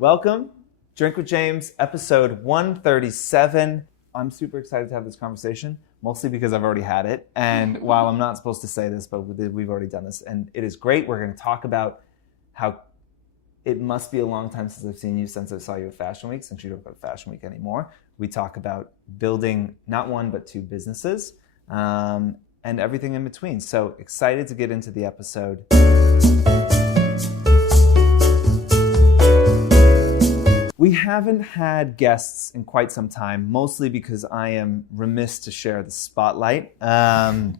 Welcome, Drink with James, episode 137. I'm super excited to have this conversation, mostly because I've already had it. And while I'm not supposed to say this, but we've already done this. And it is great. We're going to talk about how it must be a long time since I've seen you, since I saw you at Fashion Week, since you don't go to Fashion Week anymore. We talk about building not one, but two businesses and everything in between. So excited to get into the episode. We haven't had guests in quite some time, mostly because I am remiss to share the spotlight. But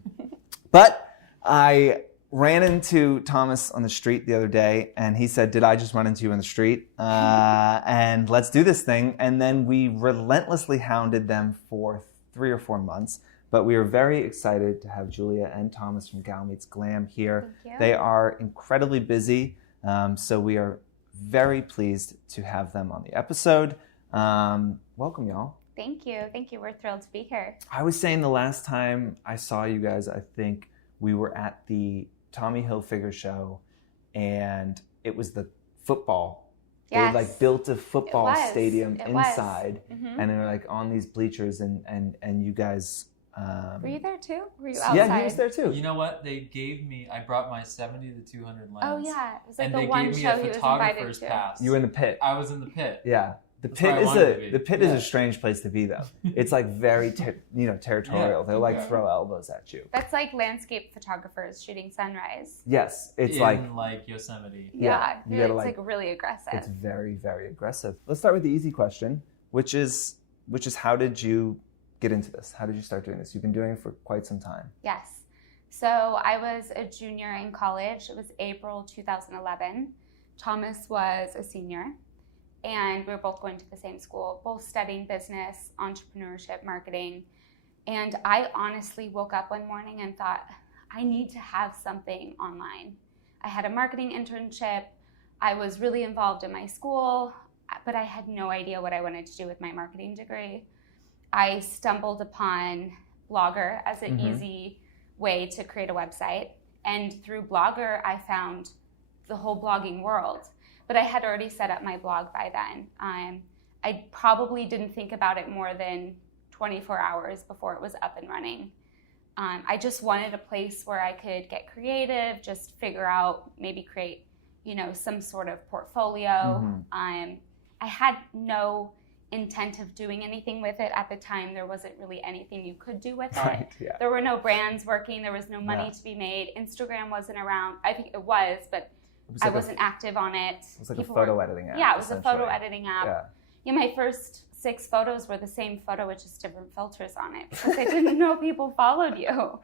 I ran into Thomas on the street the other day, and he said, "Did I just run into you on the street? And let's do this thing." And then we relentlessly hounded them for 3 or 4 months. But we are very excited to have Julia and Thomas from Gal Meets Glam here. Thank you. They are incredibly busy, so we are very pleased to have them on the episode. Welcome, y'all. Thank you. We're thrilled to be here. I was saying the last time I saw you guys, I think we were at the Tommy Hilfiger show, and it was the football. Yes. They built a football stadium It inside, was. Mm-hmm. and they were on these bleachers, and you guys. Were you there too? Were you outside? Yeah, he was there too. You know what? I brought my 70 to 200 lens. Oh yeah, it was and the they one gave me show a he was invited photographer's to. pass. You were in the pit. I was in the pit. Yeah. The That's pit where I is wanted to be. the pit is a strange place to be, though. It's very territorial. Yeah. They'll throw elbows at you. That's like landscape photographers shooting sunrise. Yes, it's in Yosemite. Yeah, you it's gotta, really aggressive. it's very, very aggressive. Let's start with the easy question, which is how did you get into this? How did you start doing this? You've been doing it for quite some time. Yes. So I was a junior in college. It was April 2011. Thomas was a senior, and we were both going to the same school, both studying business, entrepreneurship, marketing. And I honestly woke up one morning and thought, I need to have something online. I had a marketing internship. I was really involved in my school, but I had no idea what I wanted to do with my marketing degree. I stumbled upon Blogger as an easy way to create a website. And through Blogger, I found the whole blogging world. But I had already set up my blog by then. I probably didn't think about it more than 24 hours before it was up and running. I just wanted a place where I could get creative, just figure out, maybe create, some sort of portfolio. I had no intent of doing anything with it at the time. There wasn't really anything you could do with it. Right, yeah. There were no brands working. There was no money to be made. Instagram wasn't around. I think it was, but I wasn't active on it. It was like a photo editing app. Yeah, it was a photo editing app. Yeah. My first 6 photos were the same photo with just different filters on it because I didn't know people followed you.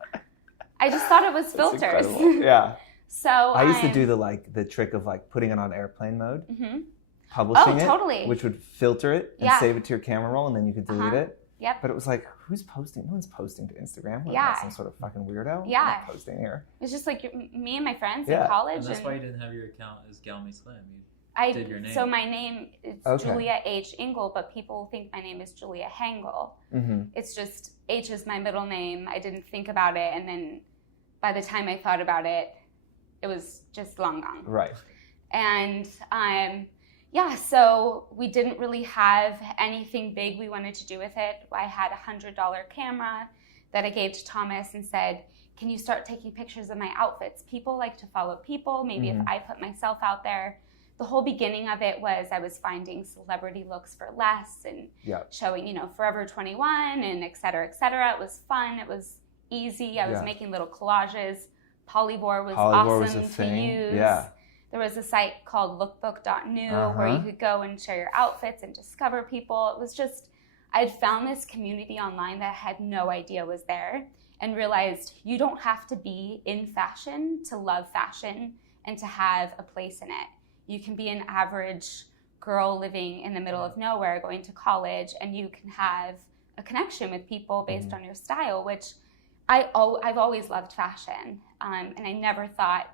I just thought it was filters. That's incredible. Yeah. So I used to do the trick of putting it on airplane mode. Mm-hmm. Publishing totally. it, which would filter it and save it to your camera roll, and then you could delete it. Yep. But it was who's posting? No one's posting to Instagram. What, Yeah. Some sort of fucking weirdo? Yeah. I'm not posting here. It's just me and my friends Yeah. in college. And that's why you didn't have your account as Gal Meets Glam. I did your name. So my name is Okay. Julia H. Engel, but people think my name is Julia Hengel. Mm-hmm. It's just H is my middle name. I didn't think about it, and then by the time I thought about it, it was just long gone. Right. And so we didn't really have anything big we wanted to do with it. I had a $100 camera that I gave to Thomas and said, can you start taking pictures of my outfits? People like to follow people. Maybe if I put myself out there. The whole beginning of it was I was finding celebrity looks for less and showing, Forever 21 and et cetera, et cetera. It was fun. It was easy. I was making little collages. Polyvore was awesome to use. Yeah. There was a site called lookbook.new where you could go and share your outfits and discover people. It was just, I'd found this community online that I had no idea was there and realized you don't have to be in fashion to love fashion and to have a place in it. You can be an average girl living in the middle of nowhere going to college, and you can have a connection with people based on your style, which I've always loved fashion. And I never thought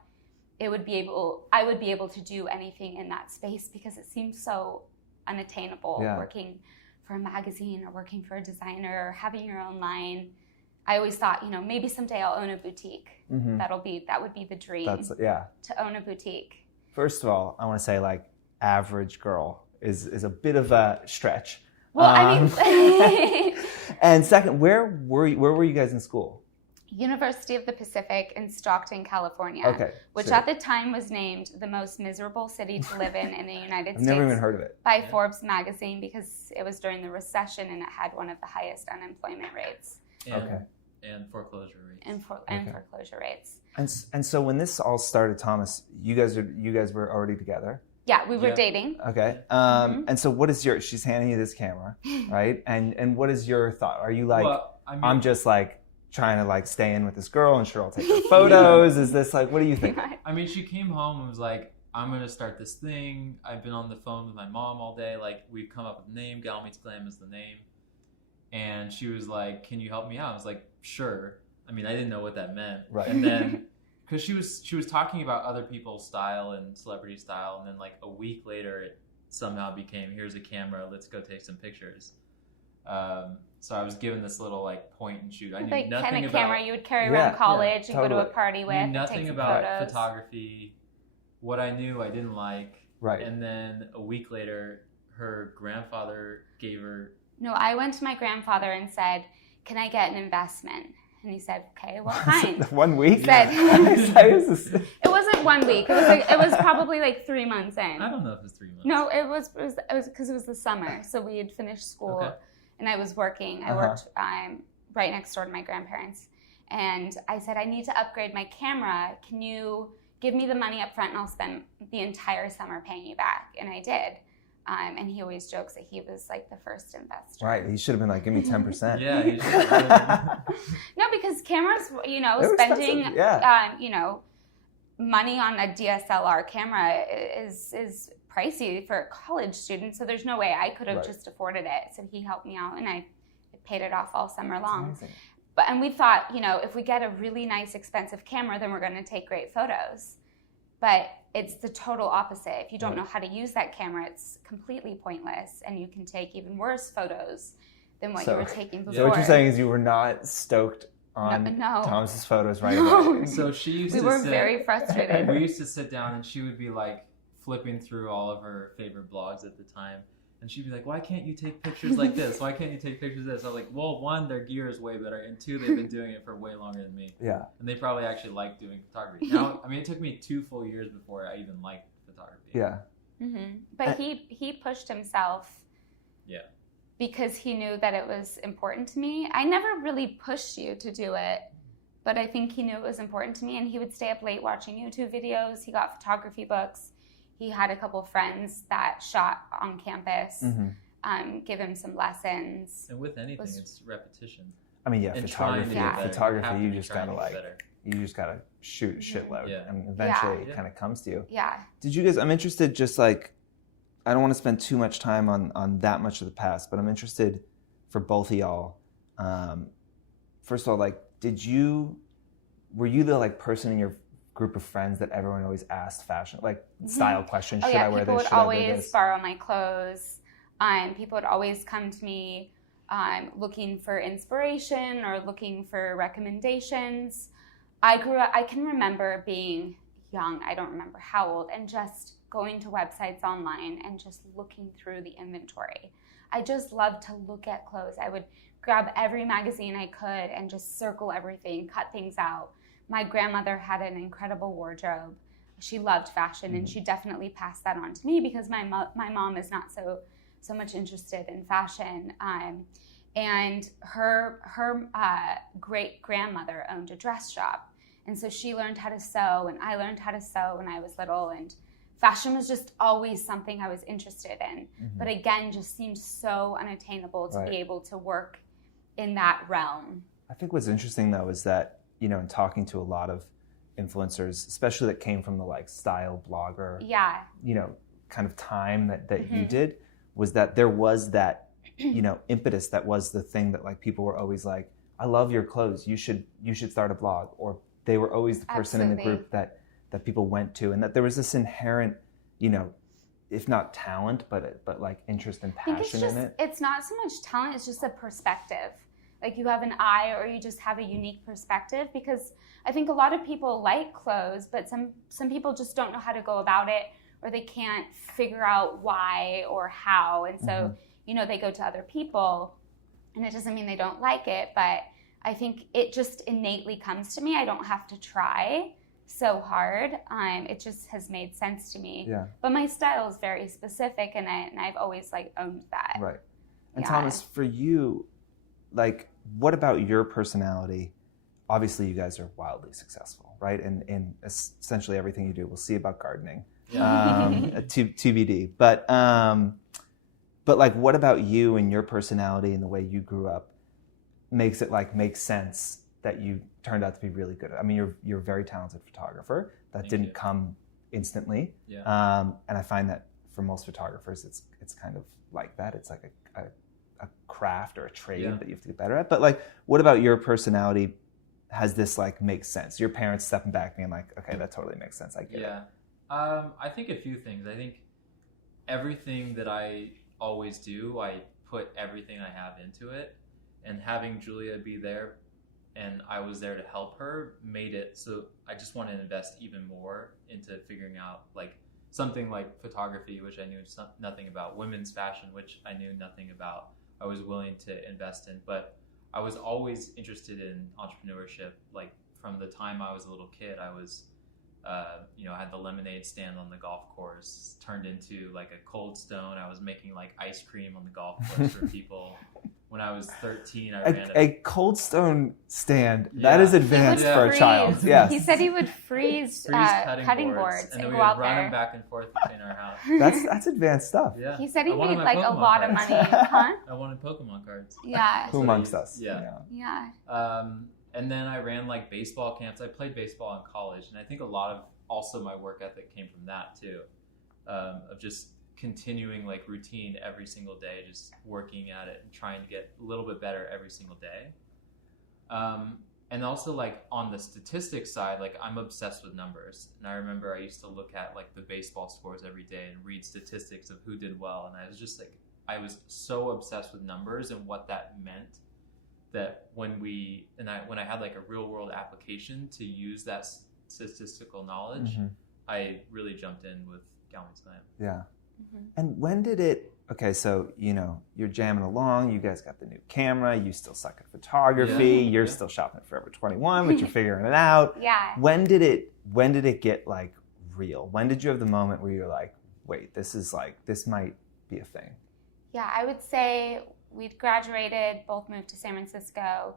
I would be able to do anything in that space because it seems so unattainable, working for a magazine or working for a designer or having your own line. I always thought, maybe someday I'll own a boutique. Mm-hmm. That would be the dream. To own a boutique. Boutique. First of all, I want to say average girl is a bit of a stretch. Well, I mean, And second, where were you guys in school? University of the Pacific in Stockton, California, Okay, which sure. at the time was named the most miserable city to live in the United I've States. never even heard of it. By Forbes magazine, because it was during the recession and it had one of the highest unemployment rates And foreclosure rates. and foreclosure rates. And so when this all started, Thomas, you guys were already together. Yeah, we were Yeah. dating. Okay. And so what is she's handing you this camera, right? And what is your thought? Are you like, Well, I mean, I'm just like trying to like stay in with this girl and sure I'll take her photos? Is this like, what do you think? I mean, she came home and was like, I'm going to start this thing. I've been on the phone with my mom all day. Like, we've come up with a name. Gal Meets Glam is the name. And she was like, can you help me out? I was like, sure. I mean, I didn't know what that meant. Right. And then, because she was talking about other people's style and celebrity style. And then like a week later, it somehow became, here's a camera. Let's go take some pictures. So I was given this little like point and shoot. I knew Like nothing kind of about camera you would carry around college and go to a totally. party with knew and take nothing some about photos. photography. What I knew, I didn't like. Right. And then a week later, her grandfather gave her. No, I went to my grandfather and said, can I get an investment? And he said, okay, what kind? 1 week? Said- It It wasn't 1 week. It was probably like 3 months in. I don't know if it's 3 months. No, it was because it was the summer. So we had finished school Okay. and I was working. I worked right next door to my grandparents. And I said, I need to upgrade my camera. Can you give me the money up front and I'll spend the entire summer paying you back? And I did. And he always jokes that he was like the first investor. Right. He should have been like, give me 10%. Yeah, you should. No, because cameras, They're spending, expensive, yeah. money on a DSLR camera is pricey for a college student. So there's no way I could have Right. just afforded it. So he helped me out, and I paid it off all summer That's long. amazing. And we thought, if we get a really nice, expensive camera, then we're going to take great photos. But it's the total opposite. If you don't know how to use that camera, it's completely pointless, and you can take even worse photos than what you were taking before. So what you're saying is you were not stoked on No. Thomas's photos right No. away. So she used We to were sit, very frustrated. We used to sit down and she would be like flipping through all of her favorite blogs at the time. And she'd be like, why can't you take pictures like this? Why can't you take pictures of this? I was like, well, one, their gear is way better. And two, they've been doing it for way longer than me. Yeah. And they probably actually like doing photography. Now, I mean, it took me 2 full years before I even liked photography. Yeah. Mm-hmm. But he pushed himself. Yeah. Because he knew that it was important to me. I never really pushed you to do it, but I think he knew it was important to me, and he would stay up late watching YouTube videos. He got photography books. He had a couple friends that shot on campus, give him some lessons. And with anything, it's repetition. I mean, yeah, And trying to photography. get better. Photography, have you to be just trying gotta to get like, better. you just gotta shoot a shitload, Yeah. and eventually Yeah. it kind of comes to you. Yeah. Did you guys? I'm interested. Just like, I don't want to spend too much time on that much of the past, but I'm interested for both of y'all. First of all, like, were you the like person in your group of friends that everyone always asked fashion, like style questions? Should I wear people this? would Should I wear always this? borrow my clothes. People would always come to me looking for inspiration or looking for recommendations. I can remember being young, I don't remember how old, and just going to websites online and just looking through the inventory. I just loved to look at clothes. I would grab every magazine I could and just circle everything, cut things out. My grandmother had an incredible wardrobe. She loved fashion, and she definitely passed that on to me because my mom is not so much interested in fashion. And her great grandmother owned a dress shop, and so she learned how to sew, and I learned how to sew when I was little. And fashion was just always something I was interested in, but again, just seemed so unattainable to be able to work in that realm. I think what's interesting though is that, in talking to a lot of influencers, especially that came from the like style blogger, kind of time that you did, was that there was that, impetus that was the thing that like people were always like, I love your clothes. You should start a blog. Or they were always the person in the group that people went to, and that there was this inherent, if not talent, but like interest and passion in it. It's not so much talent, it's just a perspective. Like you have an eye, or you just have a unique perspective, because I think a lot of people like clothes, but some people just don't know how to go about it, or they can't figure out why or how. And so, they go to other people, and it doesn't mean they don't like it, but I think it just innately comes to me. I don't have to try so hard. It just has made sense to me. Yeah. But my style is very specific, and I've always like owned that. Right. And Thomas, for you, like, what about your personality? Obviously, you guys are wildly successful, right? In essentially everything you do. We'll see about gardening, TBD. But like, what about you and your personality and the way you grew up makes it make sense that you turned out to be really good? I mean, you're a very talented photographer. That didn't come instantly. Yeah. And I find that for most photographers, it's kind of like that. It's like a craft or a trade that you have to get better at. But like, what about your personality? Has this makes sense? Your parents stepping back being like, okay, that totally makes sense. I get it. I think a few things. I think everything that I always do, I put everything I have into it. And having Julia be there and I was there to help her made it so I just want to invest even more into figuring out something like photography, which I knew nothing about, women's fashion, which I knew nothing about. I was willing to invest in, but I was always interested in entrepreneurship. From the time I was a little kid, I was, I had the lemonade stand on the golf course, turned into a Cold Stone. I was making ice cream on the golf course for people. When I was 13, I ran a Cold Stone stand. That is advanced for a child. Yes. He said he would freeze cutting boards and then we go out would run there. them back and forth between our house. That's advanced stuff. Yeah. He said he made a lot of money, huh? I wanted Pokemon cards. Yeah. Who amongst us? Yeah. And then I ran baseball camps. I played baseball in college, and I think a lot of also my work ethic came from that too, of just continuing routine every single day, just working at it and trying to get a little bit better every single day. And also on the statistics side, I'm obsessed with numbers. And I remember I used to look at the baseball scores every day and read statistics of who did well. And I was just I was so obsessed with numbers and what that meant that when I had a real world application to use that statistical knowledge, I really jumped in with Gal Meets Glam. Yeah. And when did it, okay, so, you're jamming along, you guys got the new camera, you still suck at photography, you're still shopping at Forever 21, but you're figuring it out. Yeah. When did it get real? When did you have the moment where you're like, wait, this might be a thing? Yeah, I would say we'd graduated, both moved to San Francisco.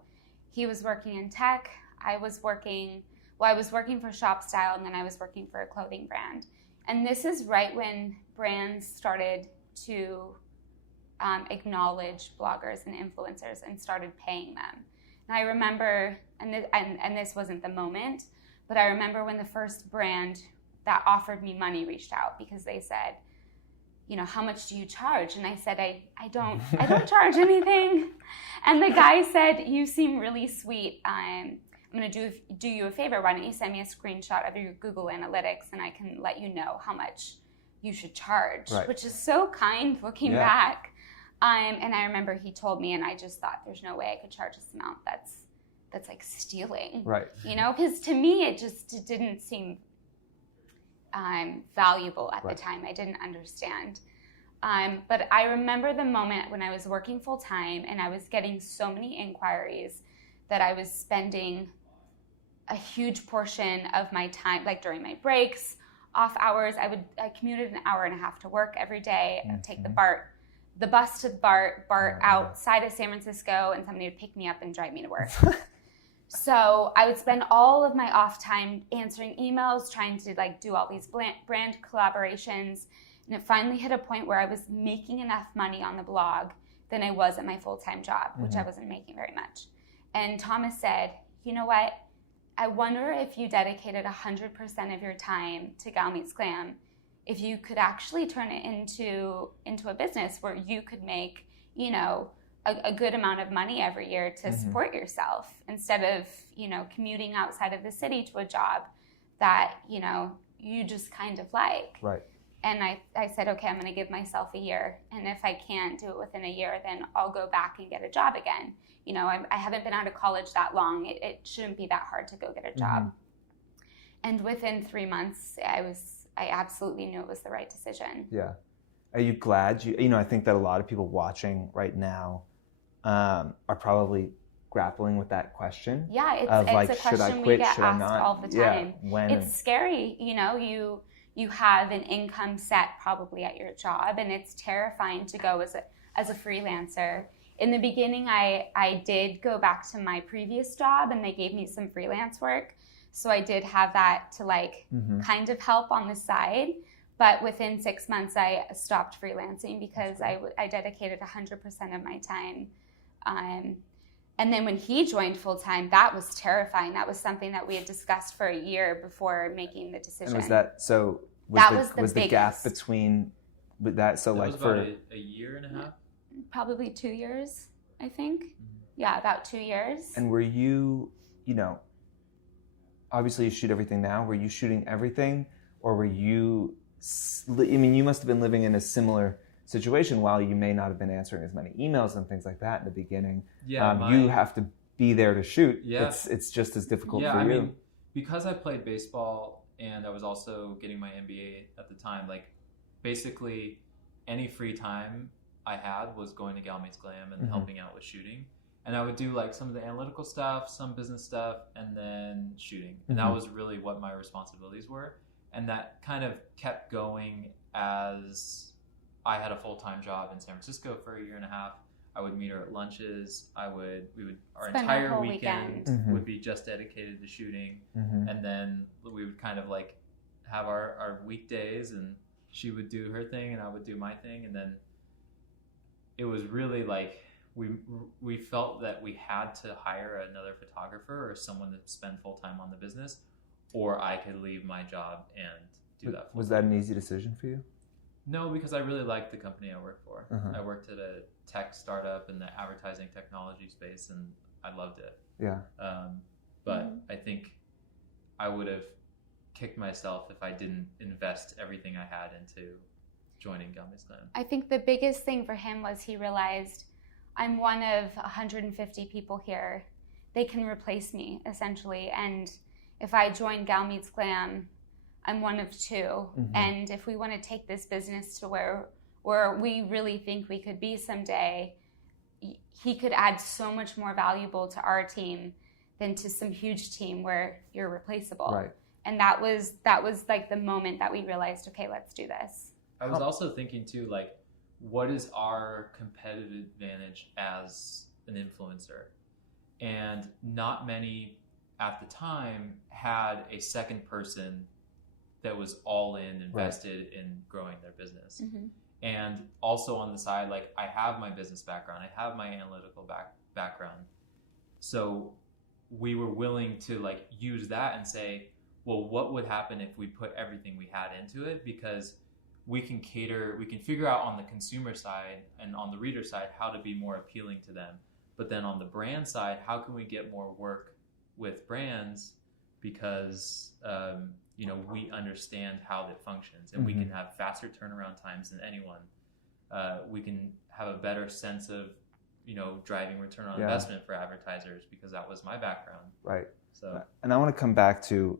He was working in tech. I was working for Shop Style, and then I was working for a clothing brand. And this is right when brands started to acknowledge bloggers and influencers and started paying them. And I remember, and this wasn't the moment, but I remember when the first brand that offered me money reached out because they said, how much do you charge? And I said, I don't charge anything. And the guy said, you seem really sweet. I'm going to do you a favor. Why don't you send me a screenshot of your Google Analytics and I can let you know how much you should charge, which is so kind looking back. And I remember he told me, and I just thought, there's no way I could charge this amount. That's stealing, right? Because to me it didn't seem valuable at the time. I didn't understand. But I remember the moment when I was working full time and I was getting so many inquiries that I was spending a huge portion of my time, during my breaks, off hours. I commuted an hour and a half to work every day. I'd take the bus to the BART outside of San Francisco, and somebody would pick me up and drive me to work. So I would spend all of my off time answering emails, trying to do all these brand collaborations. And it finally hit a point where I was making enough money on the blog than I was at my full-time job, which I wasn't making very much. And Thomas said, you know what? I wonder if you dedicated 100% of your time to Gal Meets Glam, if you could actually turn it into a business where you could make, a good amount of money every year to support yourself instead of, commuting outside of the city to a job that, you just kind of like. Right. And I said, okay, I'm going to give myself a year. And if I can't do it within a year, then I'll go back and get a job again. I haven't been out of college that long. It shouldn't be that hard to go get a job. And within 3 months, I was I absolutely knew it was the right decision. Yeah. Are you glad I think that a lot of people watching right now are probably grappling with that question. Yeah, it's of like, a should I question quit? we get Should I asked not? all the time. Yeah. When? It's scary, you have an income set probably at your job, and it's terrifying to go as a freelancer. In the beginning, I did go back to my previous job, and they gave me some freelance work. So I did have that to kind of help on the side. But within 6 months, I stopped freelancing because I dedicated 100% of my time. And then when he joined full-time, that was terrifying. That was something that we had discussed for a year before making the decision. And was that, so was the gap between with that? So that like was about a year and a half? Probably 2 years, I think. Yeah, about 2 years. And were you, obviously you shoot everything now. Were you shooting everything, or were you, you must have been living in a similar situation while you may not have been answering as many emails and things like that in the beginning. Yeah, you have to be there to shoot. Yeah. It's just as difficult for you. I mean, because I played baseball and I was also getting my MBA at the time, like basically any free time I had was going to Gal Meets Glam and helping out with shooting. And I would do like some of the analytical stuff, some business stuff, and then shooting. And that was really what my responsibilities were. And that kind of kept going as I had a full-time job in San Francisco for a year and a half. I would meet her at lunches. Our entire weekend would be just dedicated to shooting. And then we would kind of like have our weekdays, and she would do her thing and I would do my thing. And then it was really like, we felt that we had to hire another photographer or someone to spend full time on the business, or I could leave my job and do that. Was that an easy decision for you? No, because I really liked the company I worked for. I worked at a tech startup in the advertising technology space, and I loved it. Yeah. But I think I would have kicked myself if I didn't invest everything I had into joining Gal Meets Glam. I think the biggest thing for him was he realized, I'm one of 150 people here. They can replace me, essentially. And if I join Gal Meets Glam, I'm one of two. And if we want to take this business to where we really think we could be someday, he could add so much more valuable to our team than to some huge team where you're replaceable. Right. And that was like the moment that we realized, okay, let's do this. I was also thinking too, like, what is our competitive advantage as an influencer? And not many at the time had a second person that was all in, invested in growing their business. And also on the side, like, I have my business background, I have my analytical background. So we were willing to like use that and say, well, what would happen if we put everything we had into it? Because we can figure out on the consumer side and on the reader side how to be more appealing to them. But then on the brand side, how can we get more work with brands? Because we understand how it functions, and we can have faster turnaround times than anyone. We can have a better sense of driving return on investment for advertisers, because that was my background. Right. So, and I want to come back to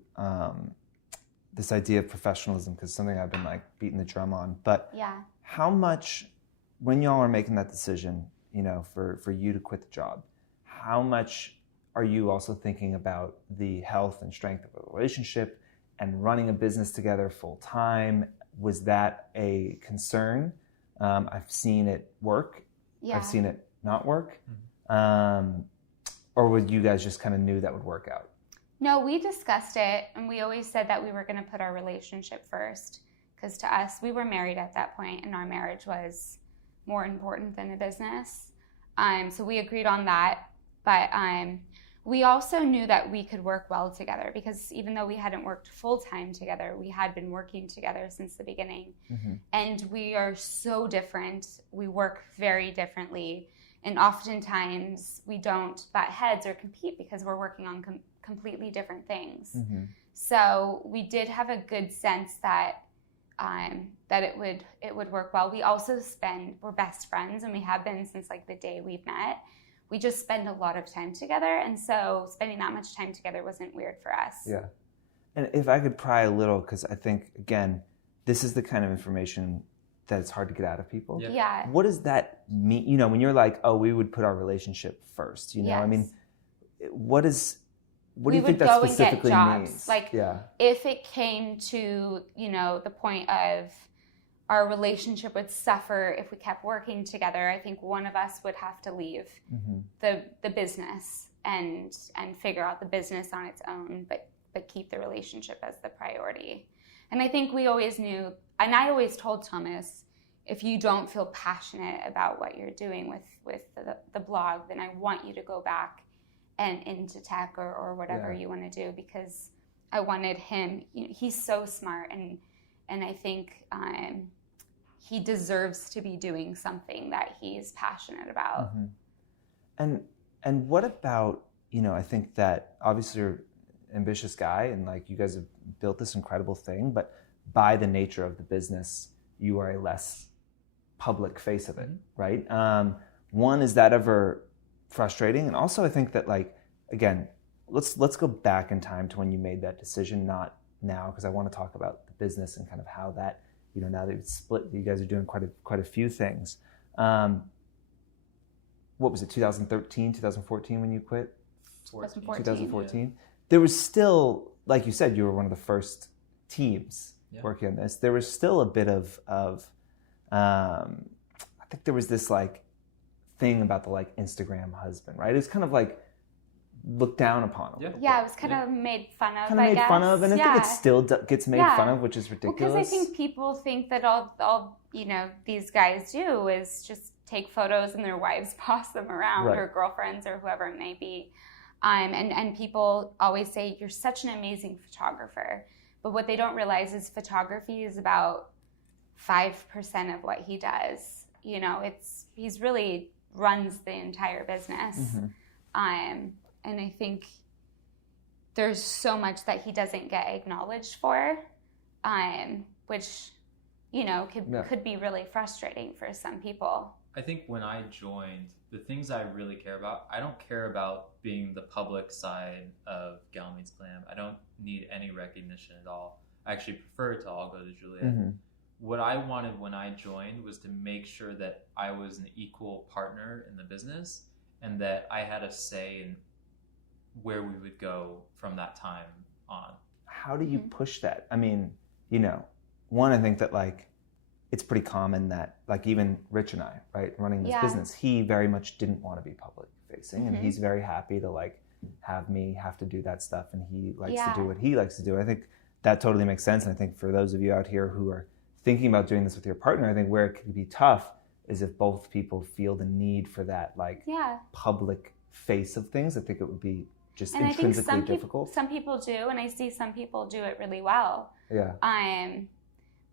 this idea of professionalism, because something I've been like beating the drum on. But how much, when y'all are making that decision, for you to quit the job, how much are you also thinking about the health and strength of a relationship and running a business together full time? Was that a concern? I've seen it work. Yeah. I've seen it not work. Or would you guys just kind of knew that would work out? No, we discussed it, and we always said that we were going to put our relationship first, because to us, we were married at that point, and our marriage was more important than a business. So we agreed on that, but we also knew that we could work well together, because even though we hadn't worked full-time together, we had been working together since the beginning. And we are so different. We work very differently. And oftentimes we don't butt heads or compete because we're working on completely different things. So we did have a good sense that it would work well. We also we're best friends, and we have been since like the day we've met. We just spend a lot of time together, and so spending that much time together wasn't weird for us. Yeah. And if I could pry a little, because I think, again, this is the kind of information that it's hard to get out of people. Yeah. Yeah. What does that mean? You know, when you're like, oh, we would put our relationship first, you know, I mean, what do you think that specifically means? Like, if it came to, you know, the point of our relationship would suffer if we kept working together, I think one of us would have to leave the business and figure out the business on its own, but keep the relationship as the priority. And I think we always knew, and I always told Thomas, if you don't feel passionate about what you're doing with the blog, then I want you to go back and into tech or whatever you want to do, because I wanted him, you know, he's so smart, and I think he deserves to be doing something that he's passionate about. And what about, you know, I think that obviously you're an ambitious guy and like you guys have built this incredible thing, but by the nature of the business, you are a less public face of it, right? One, is that ever frustrating? And also I think that, like, again, let's go back in time to when you made that decision, not now, because I want to talk about the business and kind of how that, you know, now that it's split, you guys are doing quite a few things. What was it, 2013, 2014 when you quit? 2014. Yeah. There was still, like you said, you were one of the first teams working on this. There was still a bit of I think there was this like thing about the like Instagram husband, right? It's kind of like looked down upon a little bit. It was kind of made fun of, and I think it still gets made fun of, which is ridiculous. Because I think people think that all you know, these guys do is just take photos and their wives pass them around, or girlfriends, or whoever it may be. And people always say, you're such an amazing photographer. But what they don't realize is photography is about 5% of what he does. You know, he's really runs the entire business. And I think there's so much that he doesn't get acknowledged for, which, you know, could be really frustrating for some people. I think when I joined, the things I really care about, I don't care about being the public side of Gal Meets Glam. I don't need any recognition at all. I actually prefer to all go to Juliet. What I wanted when I joined was to make sure that I was an equal partner in the business and that I had a say in where we would go from that time on. How do you push that? I mean, you know, one, I think that like it's pretty common that like even Rich and I, right, running this business, he very much didn't want to be public facing, and he's very happy to like have me have to do that stuff, and he likes to do what he likes to do. I think that totally makes sense. And I think for those of you out here who are thinking about doing this with your partner, I think where it could be tough is if both people feel the need for that like public face of things. I think it would be just intrinsically difficult. Some people do, and I see some people do it really well.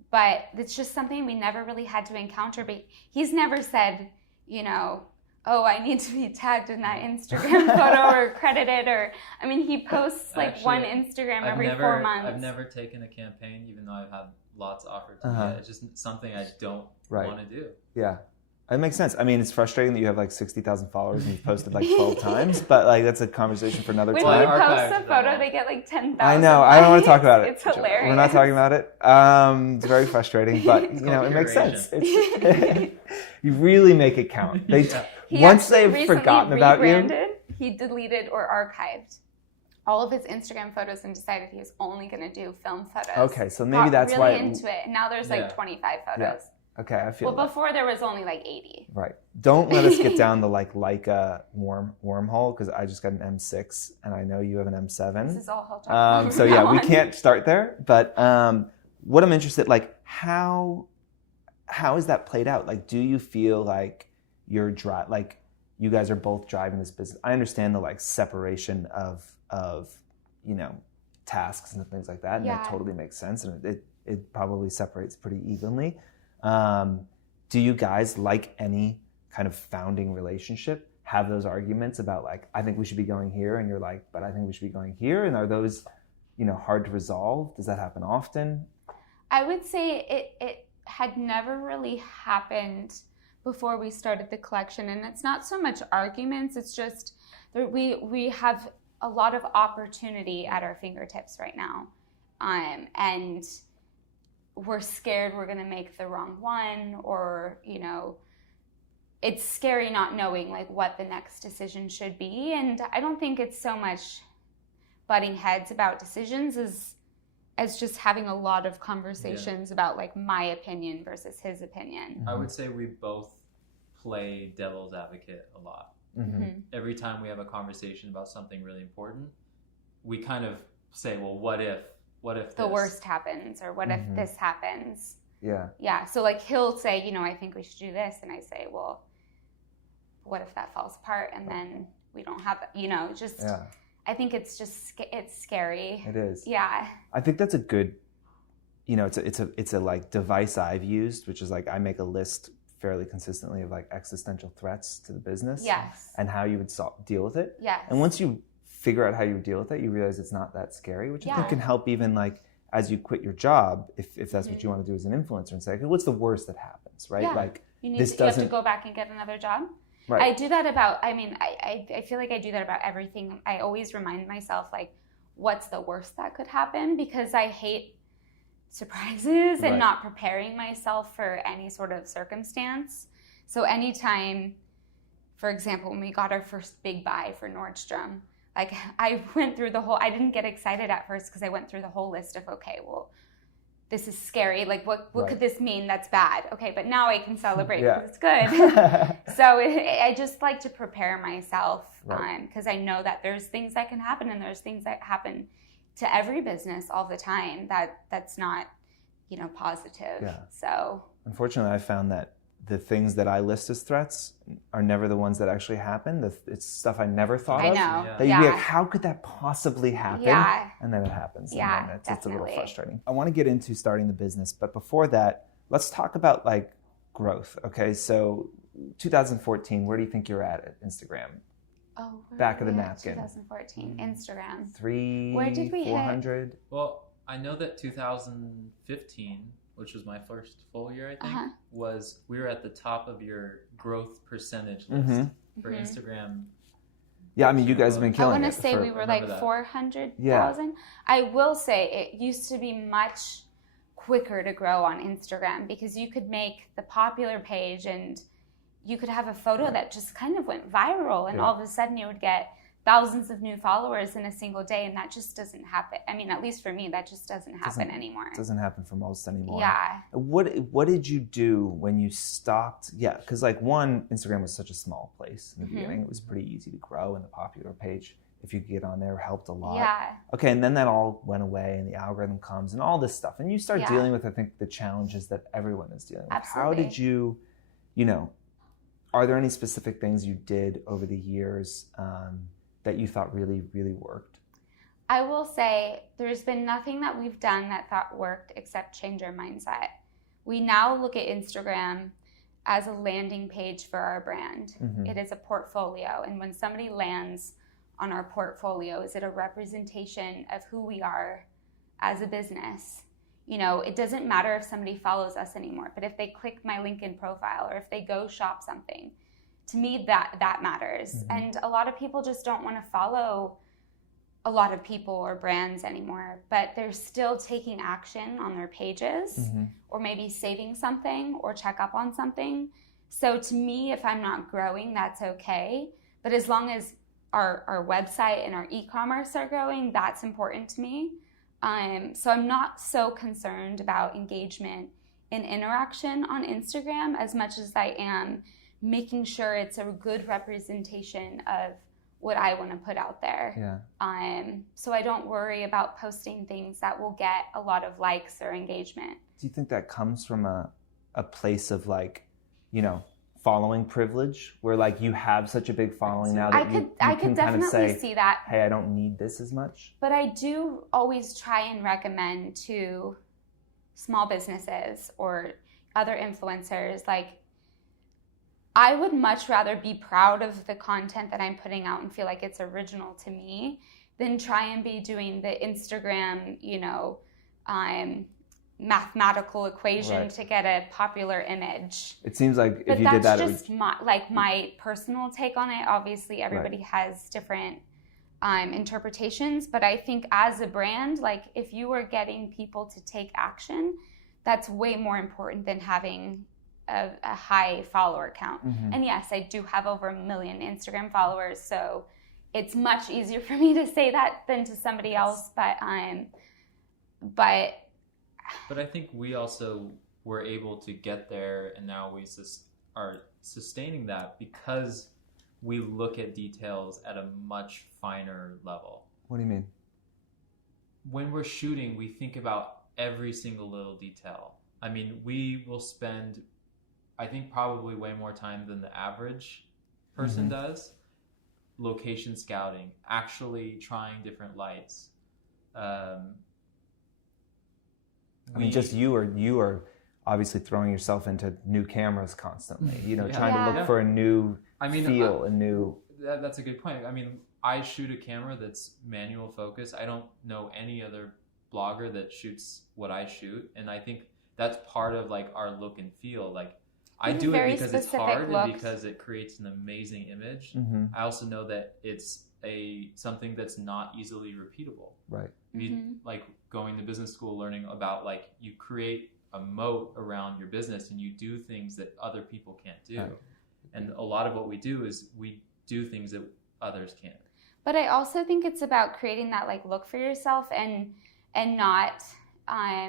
But it's just something we never really had to encounter. But he's never said, you know, oh, I need to be tagged in that Instagram photo or credited, or, I mean, he posts like actually, one Instagram every 4 months. I've never taken a campaign, even though I've had lots offered to me. It's just something I don't want to do. Yeah. It makes sense. I mean, it's frustrating that you have like 60,000 followers and you've posted like 12 times, but like that's a conversation for another time. When you post a photo, they get like 10,000. I know. I don't want to talk about it. It's hilarious. We're not talking about it. It's very frustrating, but you know, it makes sense. You really make it count. Once they've forgotten about you, he deleted or archived all of his Instagram photos and decided he was only going to do film photos. Okay, so maybe that's really why. Into it. And now there's like 25 photos. Yeah. Okay, I feel. Well, before there was only like 80. Right. Don't let us get down the like Leica wormhole, because I just got an M6 and I know you have an M7. This is all he'll talk about. So yeah, we can't start there. But what I'm interested, like, how is that played out? Like, do you feel like you guys are both driving this business? I understand the like separation of you know, tasks and things like that, and that totally makes sense, and it probably separates pretty evenly. Do you guys, like any kind of founding relationship, have those arguments about like, I think we should be going here, and you're like, but I think we should be going here? And are those, you know, hard to resolve? Does that happen often? I would say it had never really happened before we started the collection, and it's not so much arguments, it's just that we have a lot of opportunity at our fingertips right now. and we're scared we're going to make the wrong one, or, you know, it's scary not knowing like what the next decision should be. And I don't think it's so much butting heads about decisions as just having a lot of conversations about like my opinion versus his opinion. I would say we both play devil's advocate a lot. Every time we have a conversation about something really important, we kind of say, well, what if the worst happens, or what if this happens? Yeah. So like he'll say, you know, I think we should do this, and I say, well, what if that falls apart, and then we don't have, you know, just I think it's just it's scary. It is. Yeah. I think that's a good, you know, it's a like device I've used, which is like I make a list fairly consistently of like existential threats to the business. Yes. And how you would deal with it. Yes. And once you figure out how you deal with it, you realize it's not that scary, which I think can help even like as you quit your job, if that's what you want to do as an influencer, and say, okay, what's the worst that happens, right? Yeah. Like you have to go back and get another job. Right. I do that about, I mean, I feel like I do that about everything. I always remind myself, like, what's the worst that could happen? Because I hate surprises and not preparing myself for any sort of circumstance. So anytime, for example, when we got our first big buy for Nordstrom, like I went through I didn't get excited at first because I went through the whole list of, okay, well, this is scary. Like, what could this mean that's bad? Okay, but now I can celebrate because it's good. So I just like to prepare myself because I know that there's things that can happen, and there's things that happen to every business all the time that's not, you know, positive. Yeah. So unfortunately, I found that the things that I list as threats are never the ones that actually happen. It's stuff I never thought of. I know. That you'd be like, how could that possibly happen? Yeah. And then it happens. Yeah, and it's a little frustrating. I want to get into starting the business, but before that, let's talk about like growth. Okay, so 2014, where do you think you're at Instagram? Oh, back of the napkin. 2014, Instagram. Where did we 400? Hit? Well, I know that 2015, which was my first full year, I think, we were at the top of your growth percentage list for Instagram. Yeah, I mean, you guys have been killing it. I want to say we were like 400,000. I will say it used to be much quicker to grow on Instagram because you could make the popular page and you could have a photo that just kind of went viral, and all of a sudden you would get thousands of new followers in a single day, and that just doesn't happen. I mean, at least for me, that just doesn't happen anymore. It doesn't happen for most anymore. Yeah. What did you do when you stopped? Yeah, because like Instagram was such a small place in the beginning. It was pretty easy to grow, and the popular page, if you could get on there, helped a lot. Yeah. Okay, and then that all went away, and the algorithm comes, and all this stuff, and you start dealing with, I think, the challenges that everyone is dealing with. Absolutely. How did you, are there any specific things you did over the years that you thought really, really worked? I will say there's been nothing that we've done that thought worked except change our mindset. We now look at Instagram as a landing page for our brand. It is a portfolio. And when somebody lands on our portfolio, is it a representation of who we are as a business? You know, it doesn't matter if somebody follows us anymore, but if they click my LinkedIn profile or if they go shop something, to me, that matters. And a lot of people just don't want to follow a lot of people or brands anymore, but they're still taking action on their pages or maybe saving something or check up on something. So to me, if I'm not growing, that's okay. But as long as our website and our e-commerce are growing, that's important to me. So I'm not so concerned about engagement and interaction on Instagram as much as I am making sure it's a good representation of what I want to put out there. Yeah. So I don't worry about posting things that will get a lot of likes or engagement. Do you think that comes from a place of like, following privilege, where like you have such a big following now that I could definitely kind of say, see that. Hey, I don't need this as much. But I do always try and recommend to small businesses or other influencers, like, I would much rather be proud of the content that I'm putting out and feel like it's original to me than try and be doing the Instagram, mathematical equation to get a popular image. It seems like if you did that, that's just my personal take on it. Obviously, everybody has different interpretations. But I think as a brand, like if you are getting people to take action, that's way more important than having a high follower count. Mm-hmm. And yes, I do have over 1 million Instagram followers, so it's much easier for me to say that than to somebody else. But I think we also were able to get there, and now we are sustaining that because we look at details at a much finer level. What do you mean? When we're shooting, we think about every single little detail. I mean, we will spend, I think, probably way more time than the average person does. Location scouting, actually trying different lights. I mean, just you are obviously throwing yourself into new cameras constantly. Trying to look for a new feel, a new. That's a good point. I mean, I shoot a camera that's manual focus. I don't know any other blogger that shoots what I shoot, and I think that's part of like our look and feel. Like I do it because it's hard and because it creates an amazing image. Mm-hmm. I also know that it's something that's not easily repeatable. Right. Like going to business school, learning about like you create a moat around your business and you do things that other people can't do. Right. And a lot of what we do is we do things that others can't. But I also think it's about creating that like look for yourself and not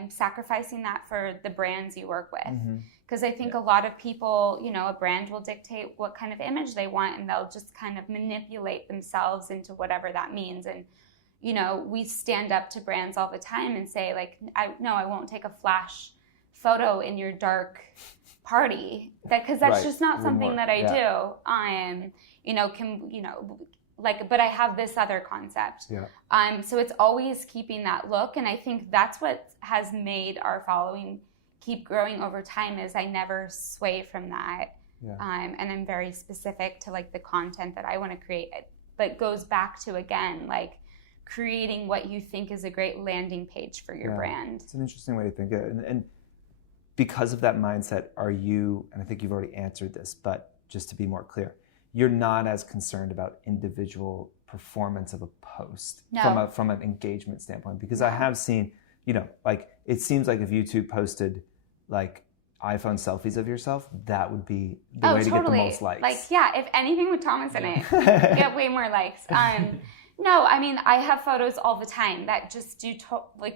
sacrificing that for the brands you work with. Because I think a lot of people, a brand will dictate what kind of image they want, and they'll just kind of manipulate themselves into whatever that means. And, we stand up to brands all the time and say like, I won't take a flash photo in your dark party, because that's just not something that I do. But I have this other concept. So it's always keeping that look, and I think that's what has made our following keep growing over time. Is I never sway from that, and I'm very specific to like the content that I want to create. But goes back to again like creating what you think is a great landing page for your brand. It's an interesting way to think of it, and because of that mindset, are you? And I think you've already answered this, but just to be more clear. You're not as concerned about individual performance of a post from an engagement standpoint, because I have seen, like it seems like if you two posted like iPhone selfies of yourself, that would be the way to get the most likes. Like, if anything with Thomas in it, get way more likes. No, I mean, I have photos all the time that just do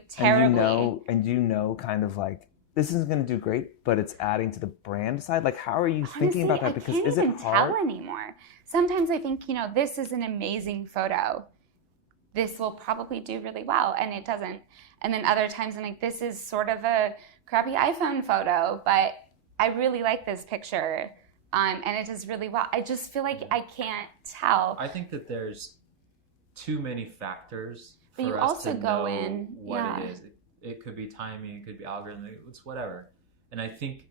terribly. And kind of like, this isn't going to do great, but it's adding to the brand side. Like, how are you thinking about that? Because is it hard? I can't even tell anymore. Sometimes I think, this is an amazing photo. This will probably do really well, and it doesn't. And then other times I'm like, this is sort of a crappy iPhone photo, but I really like this picture, and it does really well. I just feel like I can't tell. I think that there's too many factors but for you us also to go know in, what it is. It could be timing, it could be algorithm, it's whatever. And I think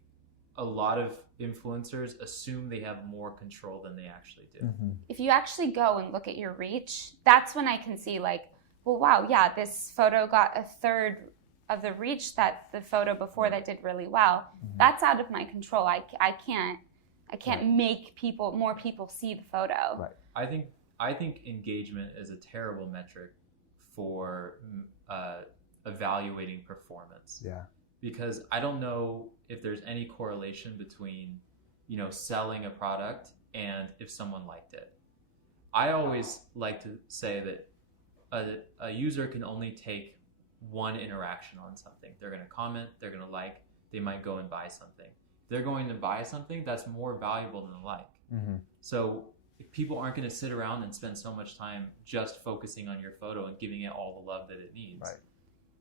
a lot of influencers assume they have more control than they actually do. If you actually go and look at your reach, that's when I can see like, well, wow, this photo got a third of the reach that the photo before that did really well. That's out of my control. I can't make more people see the photo. Right. I think engagement is a terrible metric for evaluating performance. Because I don't know if there's any correlation between, selling a product and if someone liked it. I always like to say that a user can only take one interaction on something. They're going to comment, they're going to like, they might go and buy something. If they're going to buy something, that's more valuable than a like. So if people aren't going to sit around and spend so much time just focusing on your photo and giving it all the love that it needs. Right.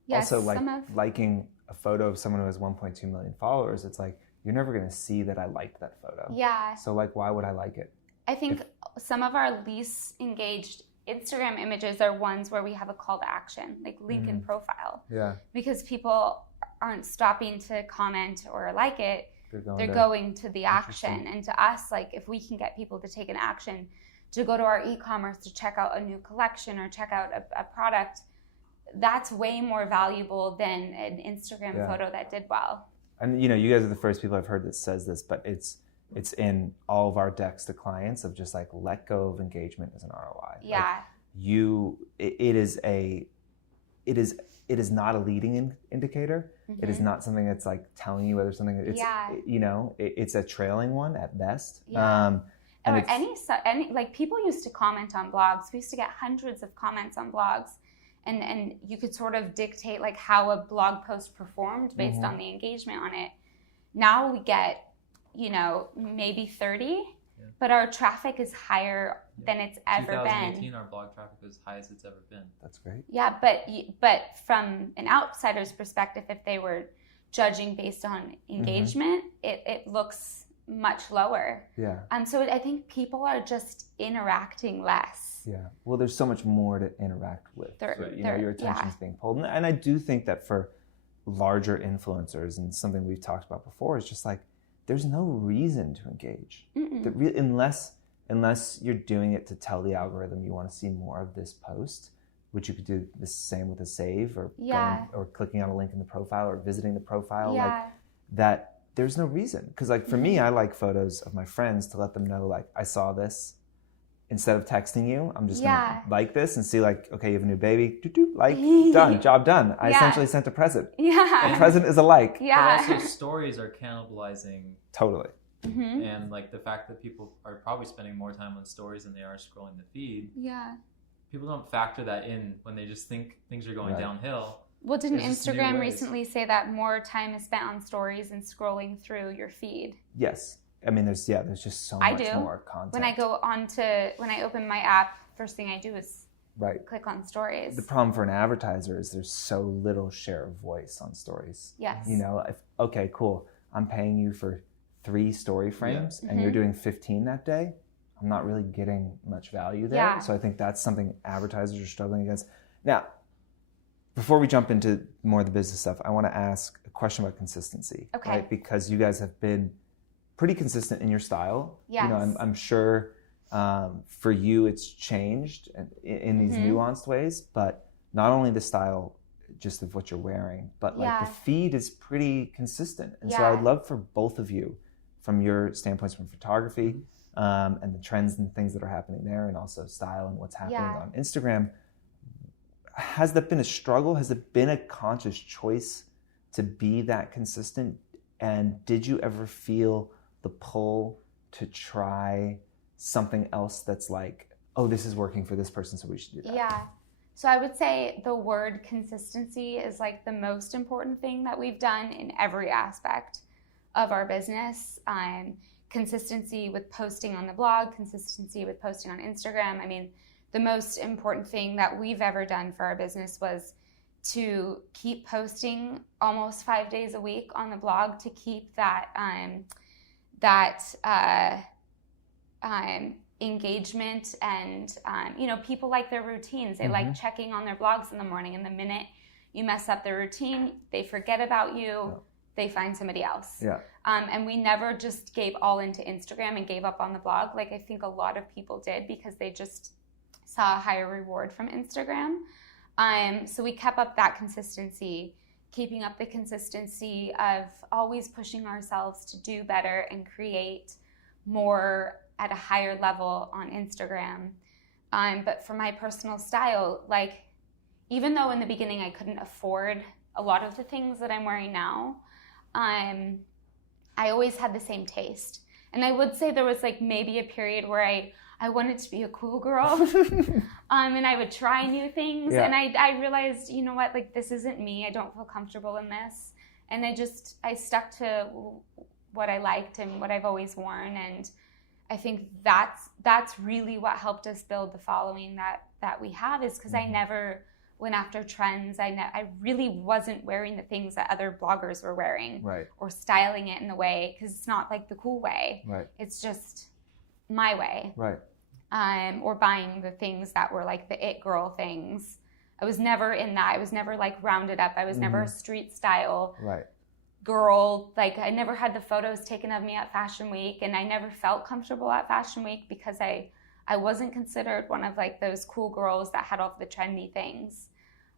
Yes, also, liking a photo of someone who has 1.2 million followers, it's like, you're never going to see that I liked that photo. Yeah. So, like, why would I like it? I think some of our least engaged Instagram images are ones where we have a call to action, like link in profile. Because people aren't stopping to comment or like it. They're going to the action. And to us, like, if we can get people to take an action, to go to our e-commerce, to check out a new collection or check out a product, that's way more valuable than an Instagram photo that did well. And you guys are the first people I've heard that says this, but it's in all of our decks to clients of just like, let go of engagement as an ROI. Yeah. it is not a leading indicator. It is not something that's like telling you whether something, it's, it's a trailing one at best. Yeah. Or any like people used to comment on blogs. We used to get hundreds of comments on blogs, and you could sort of dictate like how a blog post performed based on the engagement on it. Now we get, maybe 30, but our traffic is higher than it's ever been. 2018, our blog traffic was as high as it's ever been. That's great. Yeah, but from an outsider's perspective, if they were judging based on engagement, it looks much lower. Yeah. So I think people are just interacting less. Yeah. Well, there's so much more to interact with. Your attention's being pulled. And I do think that for larger influencers, and something we've talked about before, is just like, there's no reason to engage. Unless you're doing it to tell the algorithm you want to see more of this post, which you could do the same with a save, or or clicking on a link in the profile, or visiting the profile, like that. There's no reason, because like for me, I like photos of my friends to let them know like I saw this. Instead of texting you, I'm just gonna like this and see like, okay, you have a new baby, like done, job done. I essentially sent a present. A present is a like. But also stories are cannibalizing. Totally. And like the fact that people are probably spending more time on stories than they are scrolling the feed. Yeah. People don't factor that in when they just think things are going downhill. Well, didn't Instagram recently say that more time is spent on stories and scrolling through your feed? Yes. I mean, there's just so much more content. When I open my app, first thing I do is click on stories. The problem for an advertiser is there's so little share of voice on stories. Yes. Okay, cool. I'm paying you for 3 story frames and you're doing 15 that day. I'm not really getting much value there. Yeah. So I think that's something advertisers are struggling against. Now, before we jump into more of the business stuff, I want to ask a question about consistency. Okay. Right? Because you guys have been pretty consistent in your style. Yes. I'm sure for you it's changed in these nuanced ways, but not only the style just of what you're wearing, but like the feed is pretty consistent. And so I would love for both of you, from your standpoints from photography and the trends and things that are happening there, and also style and what's happening on Instagram. Has that been a struggle? Has it been a conscious choice to be that consistent? And did you ever feel the pull to try something else that's like, oh, this is working for this person, so we should do that? Yeah. So I would say the word consistency is like the most important thing that we've done in every aspect of our business. Consistency with posting on the blog, consistency with posting on Instagram. I mean, the most important thing that we've ever done for our business was to keep posting almost 5 days a week on the blog, to keep that engagement. And people like their routines. They like checking on their blogs in the morning, and the minute you mess up their routine, they forget about you. They find somebody else. And we never just gave all into Instagram and gave up on the blog, like I think a lot of people did, because they just saw a higher reward from Instagram. So we kept up that consistency, keeping up the consistency of always pushing ourselves to do better and create more at a higher level on Instagram. But for my personal style, like, even though in the beginning I couldn't afford a lot of the things that I'm wearing now, I always had the same taste. And I would say there was like maybe a period where I wanted to be a cool girl, and I would try new things. And I realized, you know what, like, this isn't me. I don't feel comfortable in this. And I stuck to what I liked and what I've always worn. And I think that's really what helped us build the following that we have, is because I never went after trends. I really wasn't wearing the things that other bloggers were wearing, or styling it in the way, because it's not like the cool way. It's just my way. Or buying the things that were like the it girl things. I was never in that. I was never like rounded up. I was never a street style girl. Like, I never had the photos taken of me at Fashion Week, and I never felt comfortable at Fashion Week because I wasn't considered one of like those cool girls that had all the trendy things.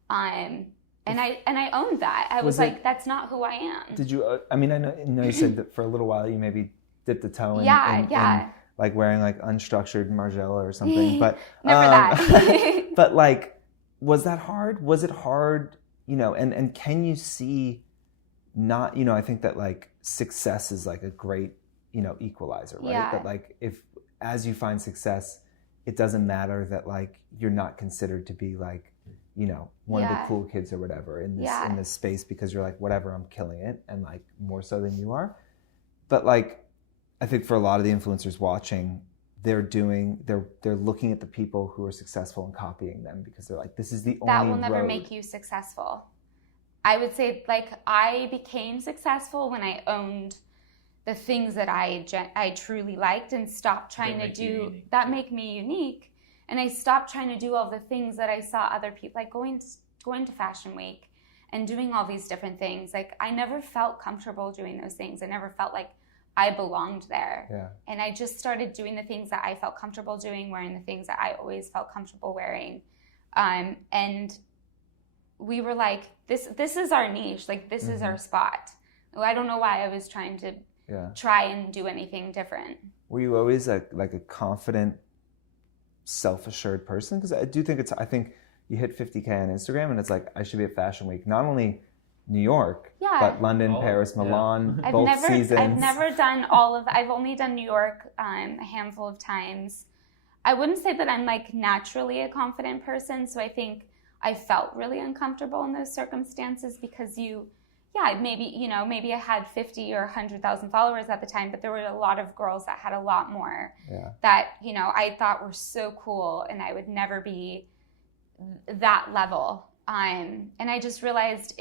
And I owned that. I was like, that's not who I am. Did you, I know you said that for a little while you maybe dipped a toe in like wearing like unstructured Margiela or something, but never that. But like, was that hard? Was it hard? And can you see not, I think that like success is like a great, equalizer, right? Yeah. That like if, as you find success, it doesn't matter that like you're not considered to be like, one of the cool kids or whatever in this space because you're like, whatever, I'm killing it, and like more so than you are. But like, I think for a lot of the influencers watching, they're looking at the people who are successful and copying them because they're like, this is the only that will never road. make you successful. I would say like I became successful when I owned the things that I truly liked and stopped trying to do that make me unique. And I stopped trying to do all the things that I saw other people, like going to Fashion Week and doing all these different things. Like I never felt comfortable doing those things. I never felt like I belonged there. Yeah. And I just started doing the things that I felt comfortable doing, wearing the things that I always felt comfortable wearing. And we were like, this is our niche. Like this is our spot. I don't know why I was trying to try and do anything different. Were you always like a confident, self-assured person? Because I think you hit 50K on Instagram and it's like, I should be at Fashion Week, not only New York, but London, Paris, Milan, both seasons. I've never done I've only done New York a handful of times. I wouldn't say that I'm like naturally a confident person, so I think I felt really uncomfortable in those circumstances because maybe I had 50 or 100,000 followers at the time, but there were a lot of girls that had a lot more that, I thought were so cool, and I would never be that level. And I just realized